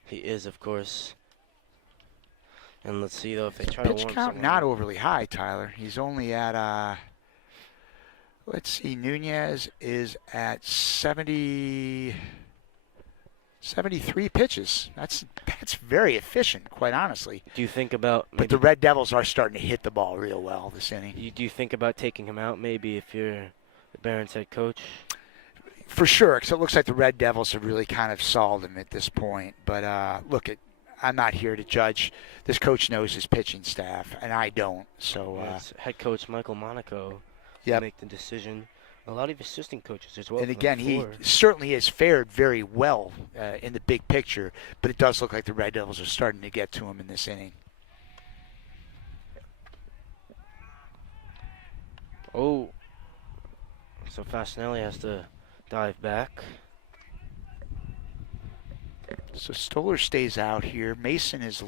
He is, of course. And let's see, though, if they try Pitch to warm count someone not up. overly high, Tyler. He's only at, let's see, Nunez is at 73 pitches. That's very efficient, quite honestly. Do you think about But the Red Devils are starting to hit the ball real well this inning. do you think about taking him out maybe if you're the Barons head coach? For sure, because it looks like the Red Devils have really kind of solved him at this point. But look, I'm not here to judge. This coach knows his pitching staff, and I don't. So It's head coach Michael Monaco Yep. make the decision. A lot of assistant coaches as well. and from again, he before. certainly has fared very well in the big picture, but it does look like the Red Devils are starting to get to him in this inning. Oh, so Fasinelli has to dive back. So Stoller stays out here. Mason is,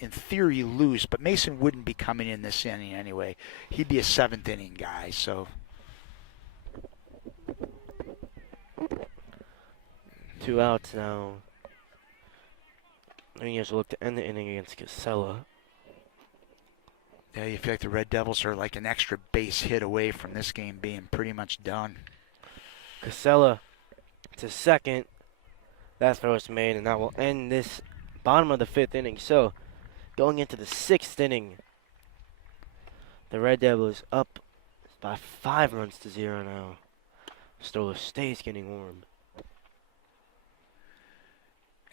in theory, loose, but Mason wouldn't be coming in this inning anyway. He'd be a 7th inning guy, so... 2 outs now. Nunez will look to end the inning against Casella. Yeah, you feel like the Red Devils are like an extra base hit away from this game being pretty much done. Casella to second. That throw is made, and that will end this bottom of the 5th inning. So, going into the 6th inning, the Red Devils up by 5 runs to 0 now. Stoller stays getting warm.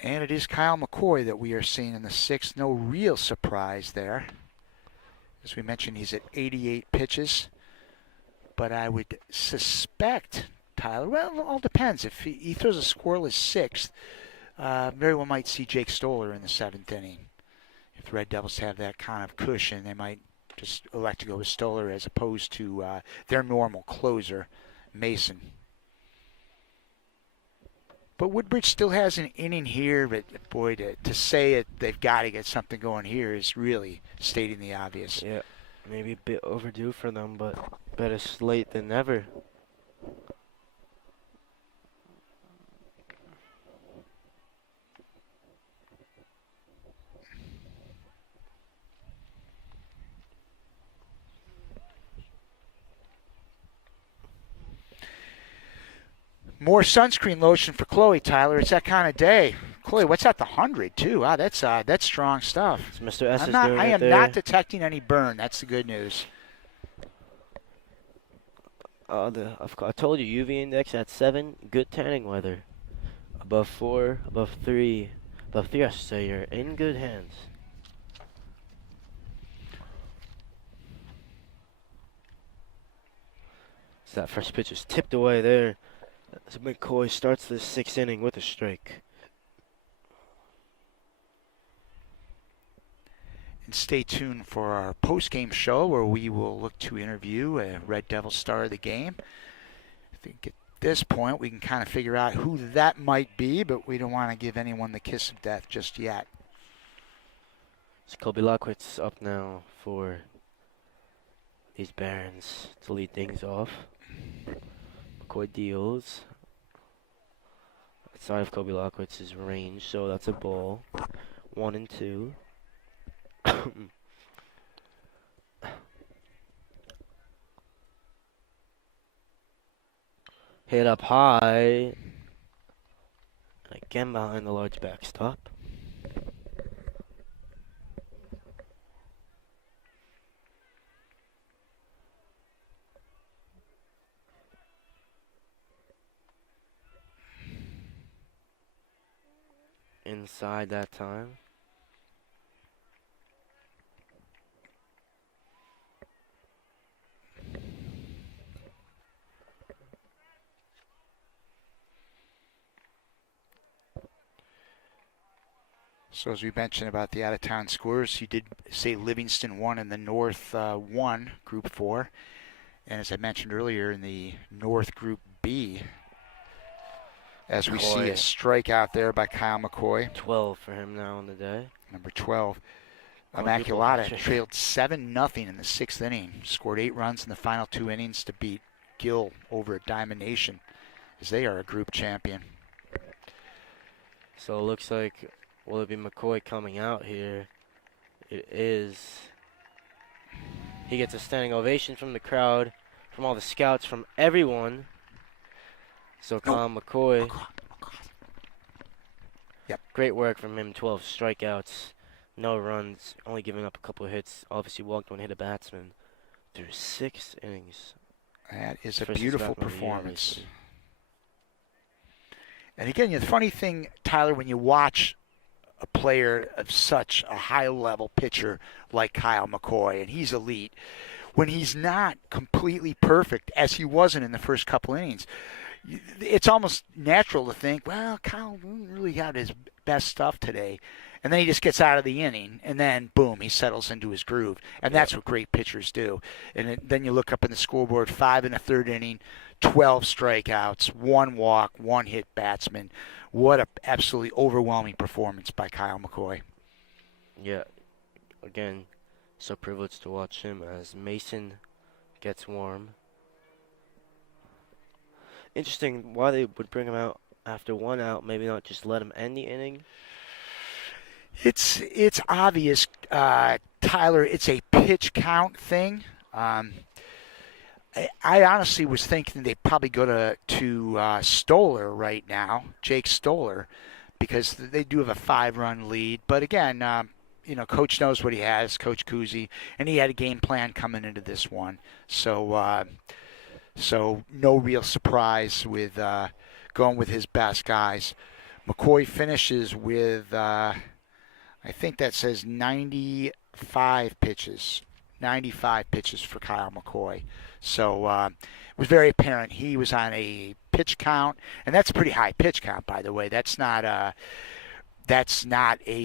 And it is Kyle McCoy that we are seeing in the 6th. No real surprise there. As we mentioned, he's at 88 pitches. But I would suspect, Tyler, well, it all depends. If he throws a scoreless 6th, very well might see Jake Stoller in the 7th inning. If the Red Devils have that kind of cushion, they might just elect to go with Stoller as opposed to their normal closer, Mason. But Woodbridge still has an inning here, but boy, to say it, they've got to get something going here is really stating the obvious. Yeah, maybe a bit overdue for them, but better late than never. More sunscreen lotion for Chloe, Tyler. It's that kind of day. Chloe, what's at the 100 too? Wow, that's strong stuff. So Mr. S is I am there. not detecting any burn. That's the good news. I told you, UV index at 7, good tanning weather. Above 4, above 3, I should say, you're in good hands. So that first pitch is tipped away there. So McCoy starts the 6th inning with a strike. And stay tuned for our post-game show where we will look to interview a Red Devil star of the game. I think at this point we can kind of figure out who that might be, but we don't want to give anyone the kiss of death just yet. So Colby Lockwitz up now for these Barons to lead things off. McCoy deals. Outside of Colby Lockwitz's range, so that's a ball. 1 and 2. Hit up high. Again behind the large backstop. Inside that time. So as we mentioned about the out-of-town scores, you did say Livingston won in the North 1, Group 4. And as I mentioned earlier, in the North Group B, as we see a strikeout there by Kyle McCoy. 12 for him now on the day. Number 12. Immaculata trailed 7-0 in the 6th inning. Scored 8 runs in the final 2 innings to beat Gill over at Diamond Nation, as they are a group champion. So it looks like, will it be McCoy coming out here? It is. He gets a standing ovation from the crowd, from all the scouts, from everyone. So Kyle McCoy. Yep. Great work from him. 12 strikeouts, no runs, only giving up a couple of hits. Obviously walked 1 hit a batsman through 6 innings. That is a First beautiful batsman of the year, performance. obviously. And again, the funny thing, Tyler, when you watch a player of such a high-level pitcher like Kyle McCoy, and he's elite, when he's not completely perfect, as he wasn't in the first couple innings, it's almost natural to think, well, Kyle didn't really have his best stuff today. And then he just gets out of the inning, and then, boom, he settles into his groove. And that's what great pitchers do. And then you look up in the scoreboard, 5 in the 3rd inning, 12 strikeouts, 1 walk, 1 hit batsman. What an absolutely overwhelming performance by Kyle McCoy. Yeah, again, so privileged to watch him as Mason gets warm. Interesting why they would bring him out after 1 out, maybe not just let him end the inning. It's obvious, Tyler, it's a pitch count thing. I honestly was thinking they'd probably go to Stoller right now, Jake Stoller, because they do have a 5-run lead. But again, Coach knows what he has, Coach Kuzi, and he had a game plan coming into this one. So no real surprise with going with his best guys. McCoy finishes with, I think that says 95 pitches. 95 pitches for Kyle McCoy. So it was very apparent he was on a pitch count, and that's a pretty high pitch count, by the way. That's not a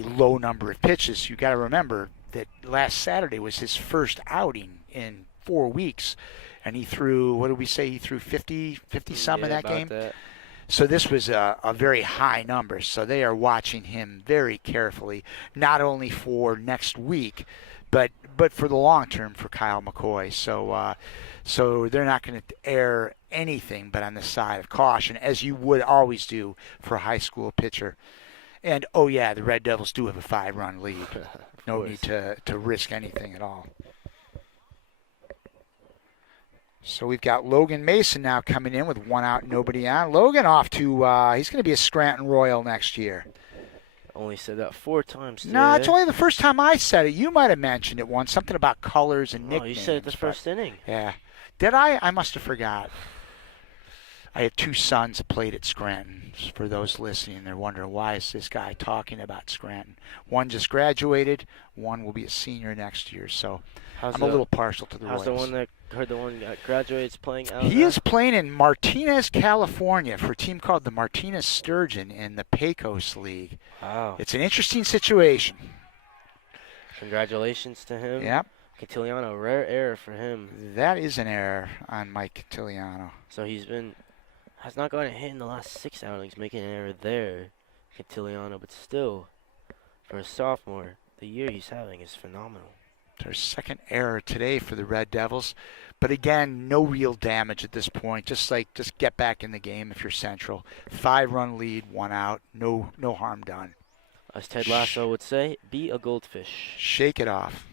low number of pitches. You got to remember that last Saturday was his first outing in 4 weeks, and he threw, what did we say, he threw 50 some in that game? That. So this was a very high number. So they are watching him very carefully, not only for next week, but for the long term for Kyle McCoy. So they're not going to err anything but on the side of caution, as you would always do for a high school pitcher. And, oh, yeah, the Red Devils do have a 5-run lead. No need to risk anything at all. So we've got Logan Mason now coming in with 1 out, nobody on. Logan off to, he's going to be a Scranton Royal next year. Only said that 4 times today. No, it's only the first time I said it. You might have mentioned it once, something about colors and nicknames. Oh, you said it the first inning. Yeah. Did I? I must have forgot. I have 2 sons that played at Scranton. For those listening, they're wondering, why is this guy talking about Scranton? One just graduated. One will be a senior next year. So I'm a little partial to the Royals. How's the one that graduates playing out? He is playing in Martinez, California for a team called the Martinez Sturgeon in the Pecos League. Wow. It's an interesting situation. Congratulations to him. Yep. Cantiliano, rare error for him. That is an error on Mike Cantiliano. So has not gotten a hit in the last 6 outings, making an error there, Cantiliano, but still, for a sophomore, the year he's having is phenomenal. Their second error today for the Red Devils. But again, no real damage at this point. Just get back in the game if you're Central. 5-run lead, 1 out, no harm done. As Ted Lasso would say, be a goldfish. Shake it off.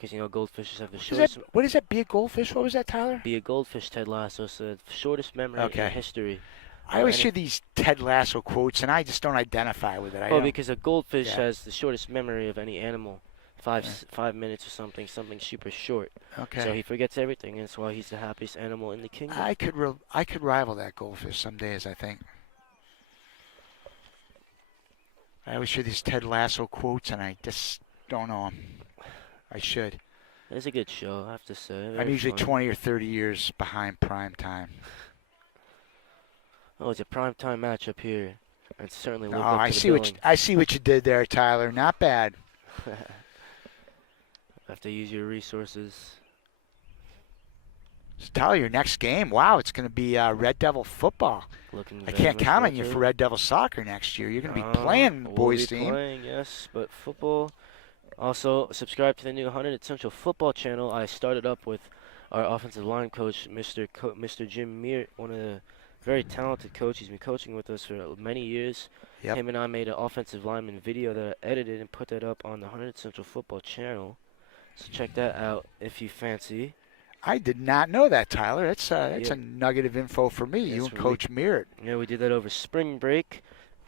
Because, goldfishes have the shortest... What is that, be a goldfish? What was that, Tyler? Be a goldfish, Ted Lasso said. Shortest memory in history. I always hear these Ted Lasso quotes, and I just don't identify with it. Because a goldfish has the shortest memory of any animal. 5 minutes or something super short. Okay. So he forgets everything, and that's why he's the happiest animal in the kingdom. I could rival that goldfish some days, I think. I always hear these Ted Lasso quotes, and I just don't know them. I should. It's a good show, I have to say. I'm usually 20 or 30 years behind prime time. Oh, it's a prime time matchup here. It's certainly lived up to I see what you did there, Tyler. Not bad. Have to use your resources. So Tyler, your next game, wow, it's going to be Red Devil football. I can't count on you for Red Devil soccer next year. You're going to be playing boys team. Playing, yes, but football. Also, subscribe to the new Hunterdon Central football channel. I started up with our offensive line coach, Mr. Jim Meert, one of the very talented coaches. He's been coaching with us for many years. Yep. Him and I made an offensive lineman video that I edited and put that up on the Hunterdon Central football channel. So check that out if you fancy. I did not know that, Tyler. That's a nugget of info for me. Yes, you and Coach Meert. Yeah, we did that over spring break.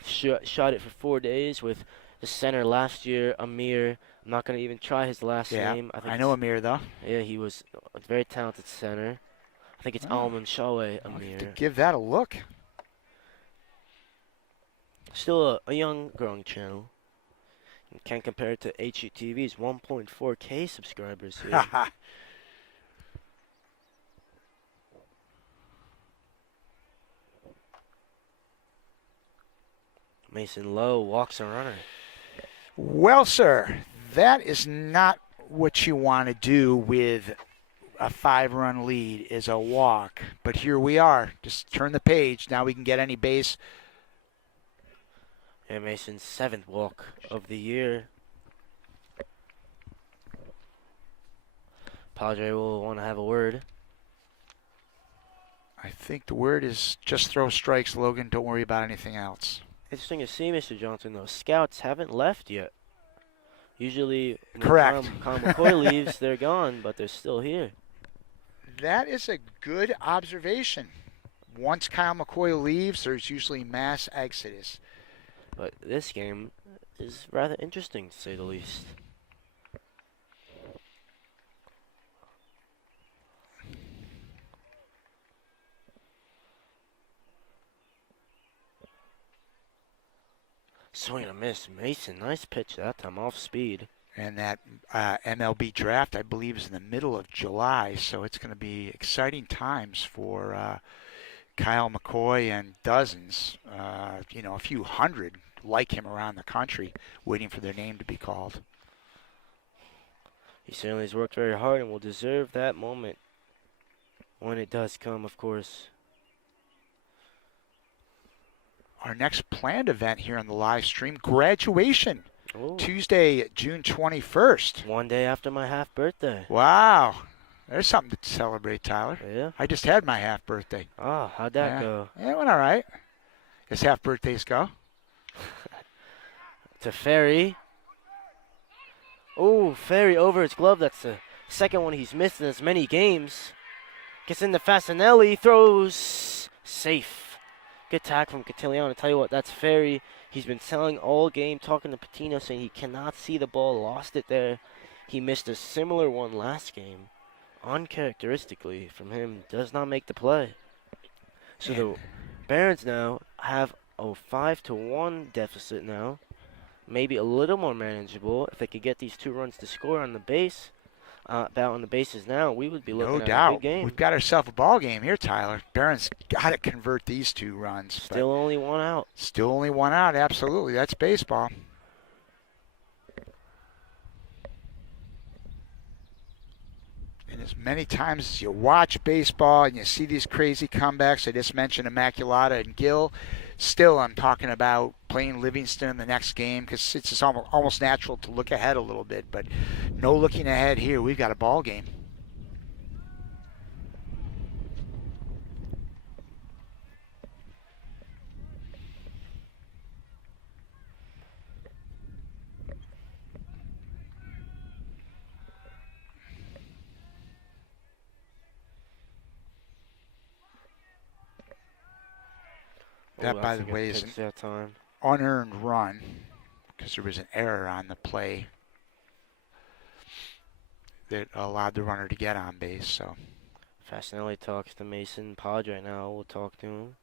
Shot it for 4 days with the center last year, Amir. I'm not going to even try his last name. I know Amir, though. Yeah, he was a very talented center. I think it's Alman Shaway Amir. To give that a look. Still a young, growing channel. You can't compare it to HUTV's 1.4K subscribers here. Mason Lowe walks a runner. Well, sir, that is not what you want to do with a 5-run lead, is a walk. But here we are. Just turn the page. Now we can get any base. And Mason's 7th walk of the year. Padre will want to have a word. I think the word is just throw strikes, Logan. Don't worry about anything else. Interesting to see, Mr. Johnson, though. Scouts haven't left yet. Usually, when correct. Kyle McCoy leaves, they're gone, but they're still here. That is a good observation. Once Kyle McCoy leaves, there's usually mass exodus. But this game is rather interesting, to say the least. Swing and a miss. Mason, nice pitch that time, off speed. And that MLB draft, I believe, is in the middle of July, so it's going to be exciting times for Kyle McCoy and dozens, a few hundred like him around the country, waiting for their name to be called. He certainly has worked very hard and will deserve that moment when it does come, of course. our next planned event here on the live stream, graduation. Ooh. Tuesday, June 21st. One day after my half birthday. Wow. There's something to celebrate, Tyler. Yeah. I just had my half birthday. Oh, how'd that go? Yeah, it went all right. As half birthdays go. To Ferry. Oh, Ferry over his glove. That's the second one he's missed in as many games. Gets into Fasanelli. Throws. Safe. Good tack from Cotillion. I tell you what, that's Ferry. He's been selling all game, talking to Patino, saying he cannot see the ball. Lost it there. He missed a similar one last game. Uncharacteristically from him, does not make the play. So the Barons now have a 5-1 deficit now. Maybe a little more manageable if they could get these 2 runs to score on the base. About on the bases now, we would be looking at a big game. We've got ourselves a ball game here, Tyler. Barons got to convert these 2 runs. Still only 1 out. Still only 1 out, absolutely. That's baseball. And as many times as you watch baseball and you see these crazy comebacks, I just mentioned Immaculata and Gill. Still, I'm talking about playing Livingston in the next game because it's just almost natural to look ahead a little bit. But no looking ahead here. We've got a ball game. That, by the way, is an unearned run because there was an error on the play that allowed the runner to get on base. So Fasanelli talks to Mason. Podge right now will talk to him.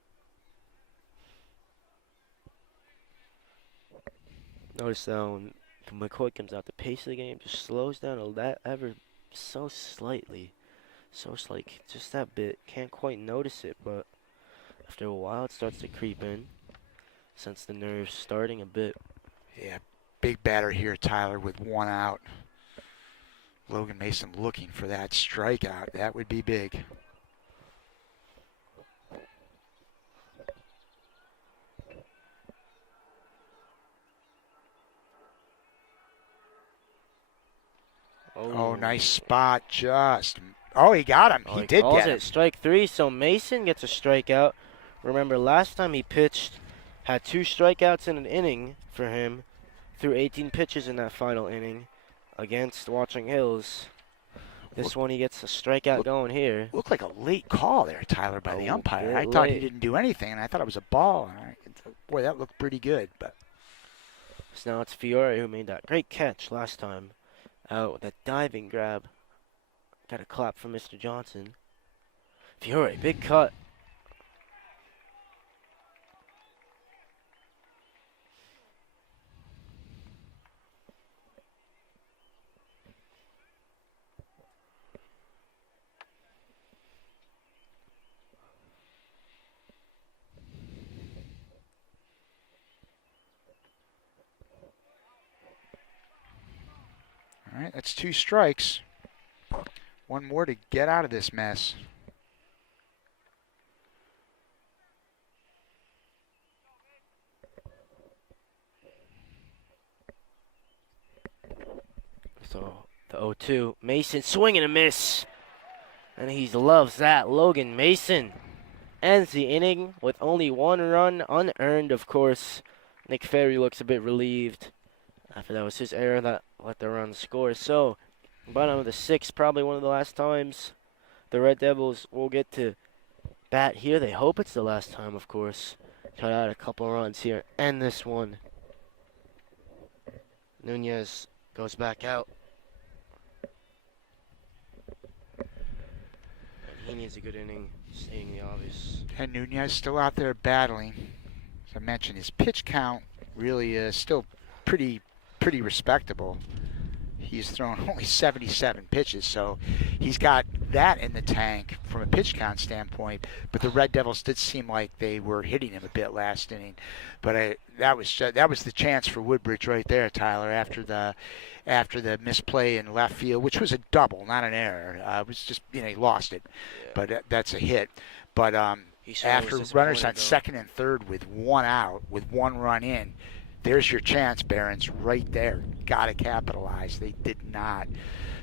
Notice though, when McCoy comes out, the pace of the game just slows down ever so slightly. So it's like just that bit. Can't quite notice it, but after a while, it starts to creep in. Sense the nerves starting a bit. Yeah, big batter here, Tyler, with 1 out. Logan Mason looking for that strikeout. That would be big. Oh, nice spot. Oh, he got him. He did get him. Strike 3, so Mason gets a strikeout. Remember, last time he pitched, had 2 strikeouts in an inning for him, threw 18 pitches in that final inning against Watchung Hills. This one, he gets a strikeout going here. Looked like a late call there, Tyler, by the umpire. I thought he didn't do anything, and I thought it was a ball. Boy, that looked pretty good. But so now it's Fiore who made that great catch last time. Out, that diving grab. Got a clap from Mr. Johnson. Fiore, big cut. all right, that's 2 strikes. 1 more to get out of this mess. So the 0-2, Mason swing and a miss. And he loves that. Logan Mason ends the inning with only 1 run unearned, of course. Nick Ferry looks a bit relieved after that was his error that let the run score. So, bottom of the 6th, probably one of the last times the Red Devils will get to bat here. They hope it's the last time, of course. Try to add a couple runs here. End this one. Nunez goes back out. He needs a good inning, stating the obvious. And Nunez still out there battling. As I mentioned, his pitch count really is still pretty respectable. He's thrown only 77 pitches, so he's got that in the tank from a pitch count standpoint. But the Red Devils did seem like they were hitting him a bit last inning. But that was the chance for Woodbridge right there, Tyler, after the misplay in left field, which was a double, not an error. It was just he lost it, but that's a hit. But after runners on second and third with one out, with one run in. There's your chance, Barons, right there. Got to capitalize. They did not.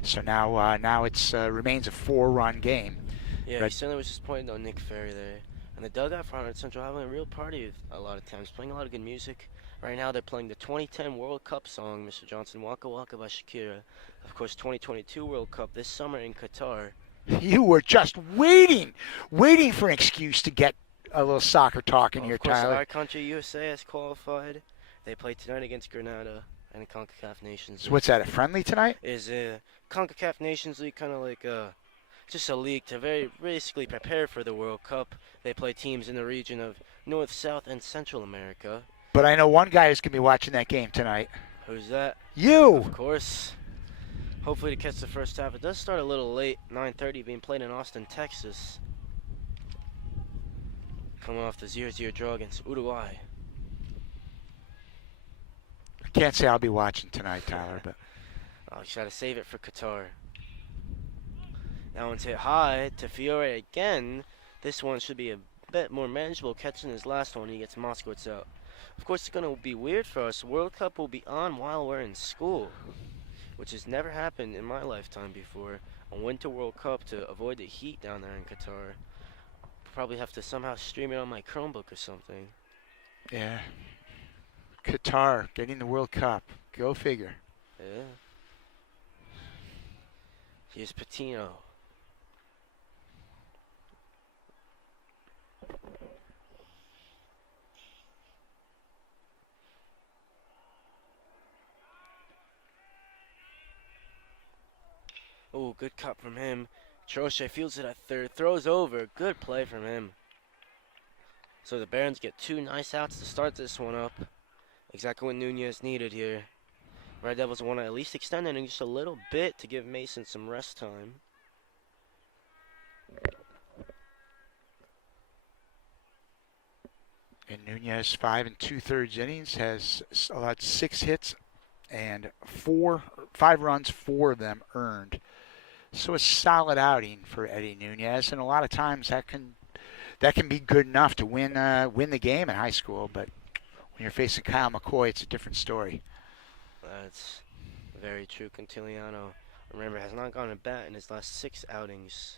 So now it's remains a 4-run game. Yeah, he certainly was disappointed though, Nick Ferry there. And the dugout for Hunterdon Central having a real party a lot of times, playing a lot of good music. Right now they're playing the 2010 World Cup song, Mr. Johnson, Waka Waka by Shakira. Of course, 2022 World Cup this summer in Qatar. You were just waiting for an excuse to get a little soccer talk in here, Tyler. Of course, our country, USA, has qualified. They play tonight against Grenada and the CONCACAF Nations League. So what's that, a friendly tonight? Is a CONCACAF Nations League, kind of like just a league to basically prepare for the World Cup. They play teams in the region of North, South, and Central America. But I know one guy who's going to be watching that game tonight. Who's that? You! Of course. Hopefully to catch the first half. It does start a little late, 9:30, being played in Austin, Texas. Coming off the 0-0 draw against Uruguay. I can't say I'll be watching tonight, Tyler, but... Oh, you got to save it for Qatar. That one's hit high to Fiore again. This one should be a bit more manageable, catching his last one. He gets Moskowitz out. Of course, it's going to be weird for us. World Cup will be on while we're in school, which has never happened in my lifetime before. A Winter World Cup to avoid the heat down there in Qatar. Probably have to somehow stream it on my Chromebook or something. Yeah. Qatar getting the World Cup. Go figure. Yeah. Here's Patino. Oh, good cut from him. Troche fields it at third, throws over. Good play from him. So the Barons get 2 nice outs to start this one up. Exactly what Nunez needed here. Red Devils want to at least extend it in just a little bit to give Mason some rest time. And Nunez, 5 2/3 innings, has allowed 6 hits and 5 runs, 4 of them earned. So a solid outing for Eddie Nunez, and a lot of times that can be good enough to win the game in high school. But when you're facing Kyle McCoy, it's a different story. That's very true. Cantiliano, remember, has not gone to bat in his last 6 outings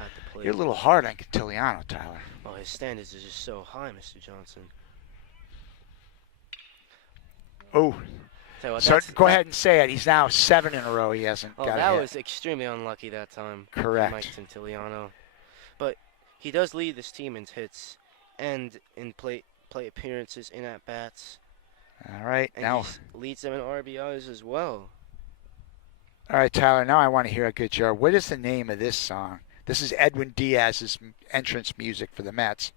at the plate. You're a little hard on Cantiliano, Tyler. Oh, his standards are just so high, Mr. Johnson. Oh. What, so go ahead and say it. He's now 7 in a row. He hasn't got a hit. That was extremely unlucky that time. Correct. Mike Cantiliano. But he does lead this team in hits and in play appearances, in at-bats. All right. And now he leads them in RBIs as well. All right, Tyler, now I want to hear a good job. What is the name of this song? This is Edwin Diaz's entrance music for the Mets.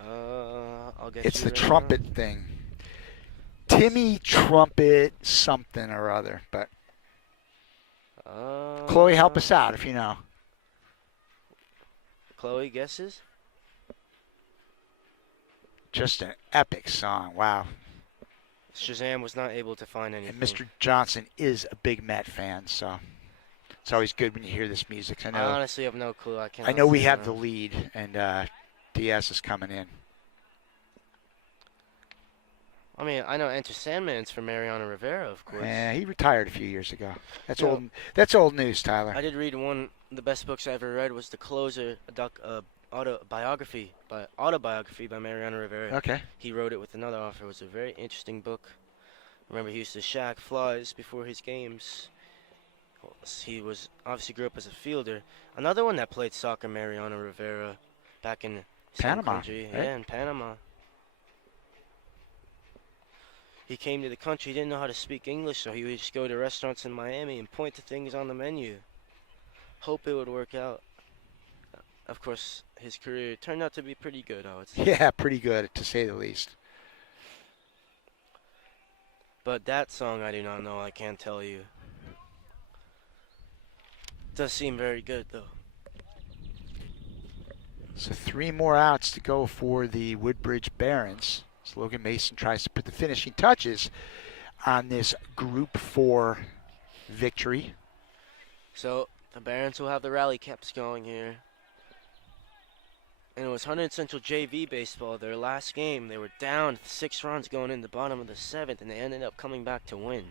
I'll get It's you the right trumpet now. thing. Timmy Trumpet something or other, but Chloe, help us out if you know. Chloe guesses? Just an epic song. Wow. Shazam was not able to find anything. And Mr. Johnson is a big Met fan, so it's always good when you hear this music. I honestly have no clue. I know we have the lead, and Diaz is coming in. I mean, I know Enter Sandman's for Mariano Rivera, of course. Yeah, he retired a few years ago. That's Yeah. old. That's old news, Tyler. I did read one. The best books I ever read was The Closer, autobiography by Mariano Rivera. Okay. He wrote it with another author. It was a very interesting book. Remember, he used to shack flies before his games. He was obviously grew up as a fielder. Another one that played soccer, Mariano Rivera, back in Panama. Country. Right? Yeah, in Panama. He came to the country, he didn't know how to speak English, so he would just go to restaurants in Miami and point to things on the menu. Hope it would work out. Of course, his career turned out to be pretty good, I would say. Yeah, pretty good, to say the least. But that song I do not know, I can't tell you. Does seem very good, though. So 3 more outs to go for the Woodbridge Barons. So Logan Mason tries to put the finishing touches on this Group 4 victory. So the Barons will have the rally caps going here. And it was Hunterdon Central JV baseball. Their last game, they were down 6 runs going in the bottom of the 7th, and they ended up coming back to win.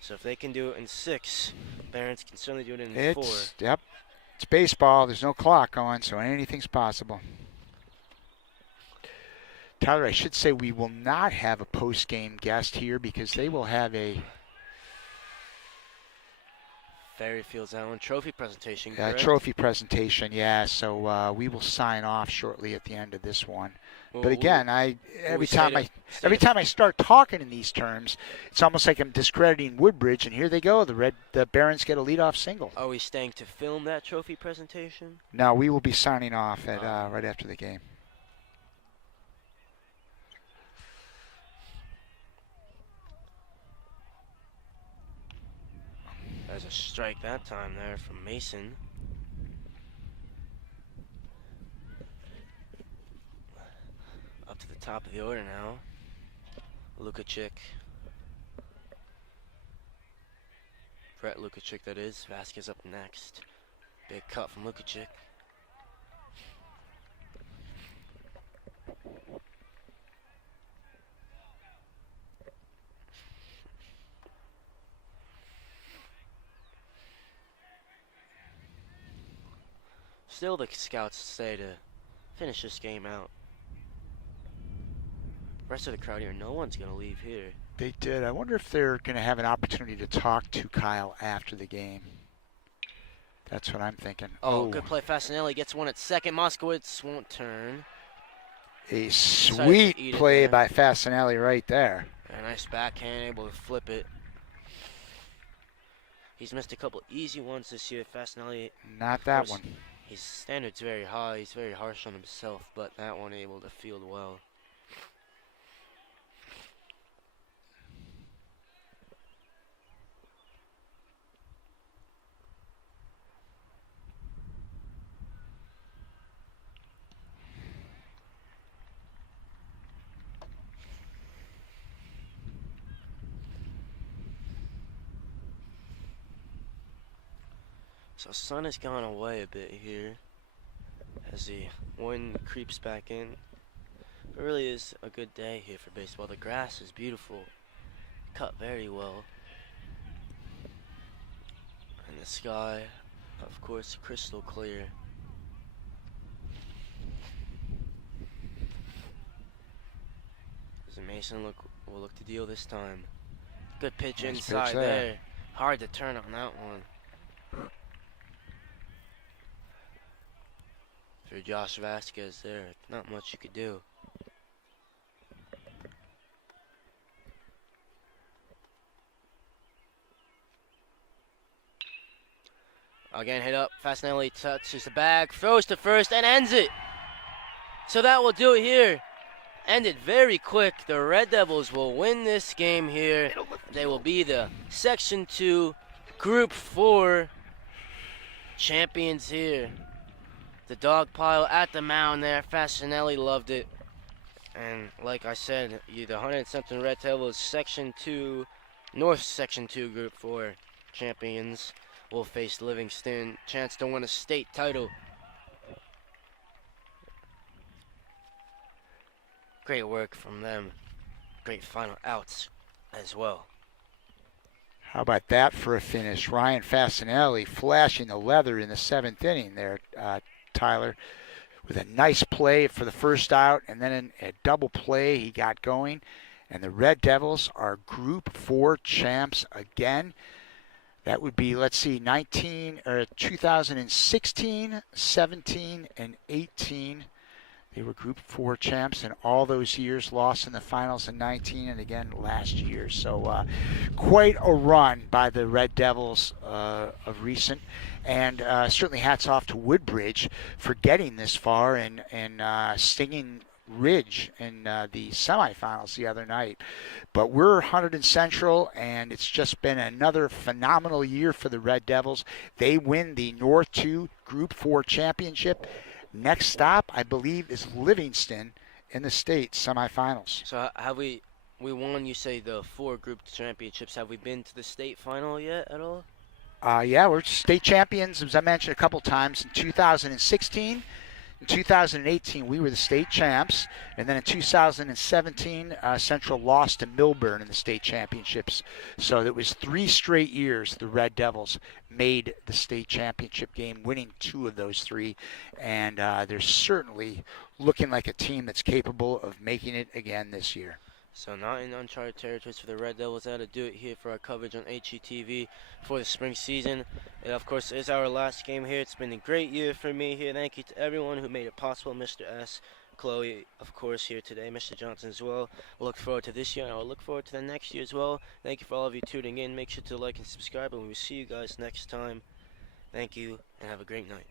So if they can do it in 6, Barons can certainly do it in 4. Yep. It's baseball. There's no clock going, so anything's possible. Tyler, I should say we will not have a post-game guest here because they will have a Ferryfield's Allen trophy presentation, correct? trophy presentation, yeah. So we will sign off shortly at the end of this one. Well, but again, every time I start talking in these terms, it's almost like I'm discrediting Woodbridge, and here they go. The Barons get a leadoff single. Are we staying to film that trophy presentation? No, we will be signing off at right after the game. There's a strike that time there from Mason. Up to the top of the order now. Lukacic. Brett Lukacic, that is. Vasquez up next. Big cut from Lukacic. Still, the scouts say to finish this game out. Rest of the crowd here, no one's going to leave here. They did. I wonder if they're going to have an opportunity to talk to Kyle after the game. That's what I'm thinking. Oh, good play. Fasanelli gets one at second. Moskowitz won't turn. A sweet play by Fasanelli right there. A nice backhand, able to flip it. He's missed a couple easy ones this year. Fasanelli. Not that one. His standard's very high. He's very harsh on himself, but that one able to field well. So sun has gone away a bit here as the wind creeps back in. It really is a good day here for baseball. The grass is beautiful, cut very well. And the sky, of course, crystal clear. As Mason will look to deal this time. Good pitch Nice inside pitch there. Hard to turn on that one. For Josh Vasquez there, not much you could do. Again, hit up. Fasanelli touches the bag, throws to first, and ends it. So that will do it here. Ended very quick. The Red Devils will win this game here. They will be the Section 2 Group 4 champions here. The dog pile at the mound there. Fasanelli loved it. And like I said, the Hunterdon Central Red Devils Section 2, North Section 2 Group 4 champions will face Livingston. Chance to win a state title. Great work from them. Great final outs as well. How about that for a finish? Ryan Fasanelli flashing the leather in the 7th inning there, Tyler, with a nice play for the first out, and then a double play he got going. And the Red Devils are Group 4 champs again. That would be, let's see, 2016, 17, and 18. They were Group 4 champs in all those years, lost in the finals in 19 and again last year. So quite a run by the Red Devils of recent. And certainly hats off to Woodbridge for getting this far and stinging Ridge in the semifinals the other night. But we're Hunterdon Central, and it's just been another phenomenal year for the Red Devils. They win the North 2 Group 4 championship. Next stop, I believe, is Livingston in the state semifinals. So have we won, you say, the 4 group championships. Have we been to the state final yet at all? Yeah, we're state champions, as I mentioned a couple times, in 2016, In 2018, we were the state champs, and then in 2017, Central lost to Milburn in the state championships. So it was 3 straight years the Red Devils made the state championship game, winning 2 of those 3, and they're certainly looking like a team that's capable of making it again this year. So not in uncharted territories for the Red Devils. That'll do it here for our coverage on HGTV for the spring season. It, of course, is our last game here. It's been a great year for me here. Thank you to everyone who made it possible. Mr. S., Chloe, of course, here today. Mr. Johnson as well. I look forward to this year, and I'll look forward to the next year as well. Thank you for all of you tuning in. Make sure to like and subscribe, and we will see you guys next time. Thank you, and have a great night.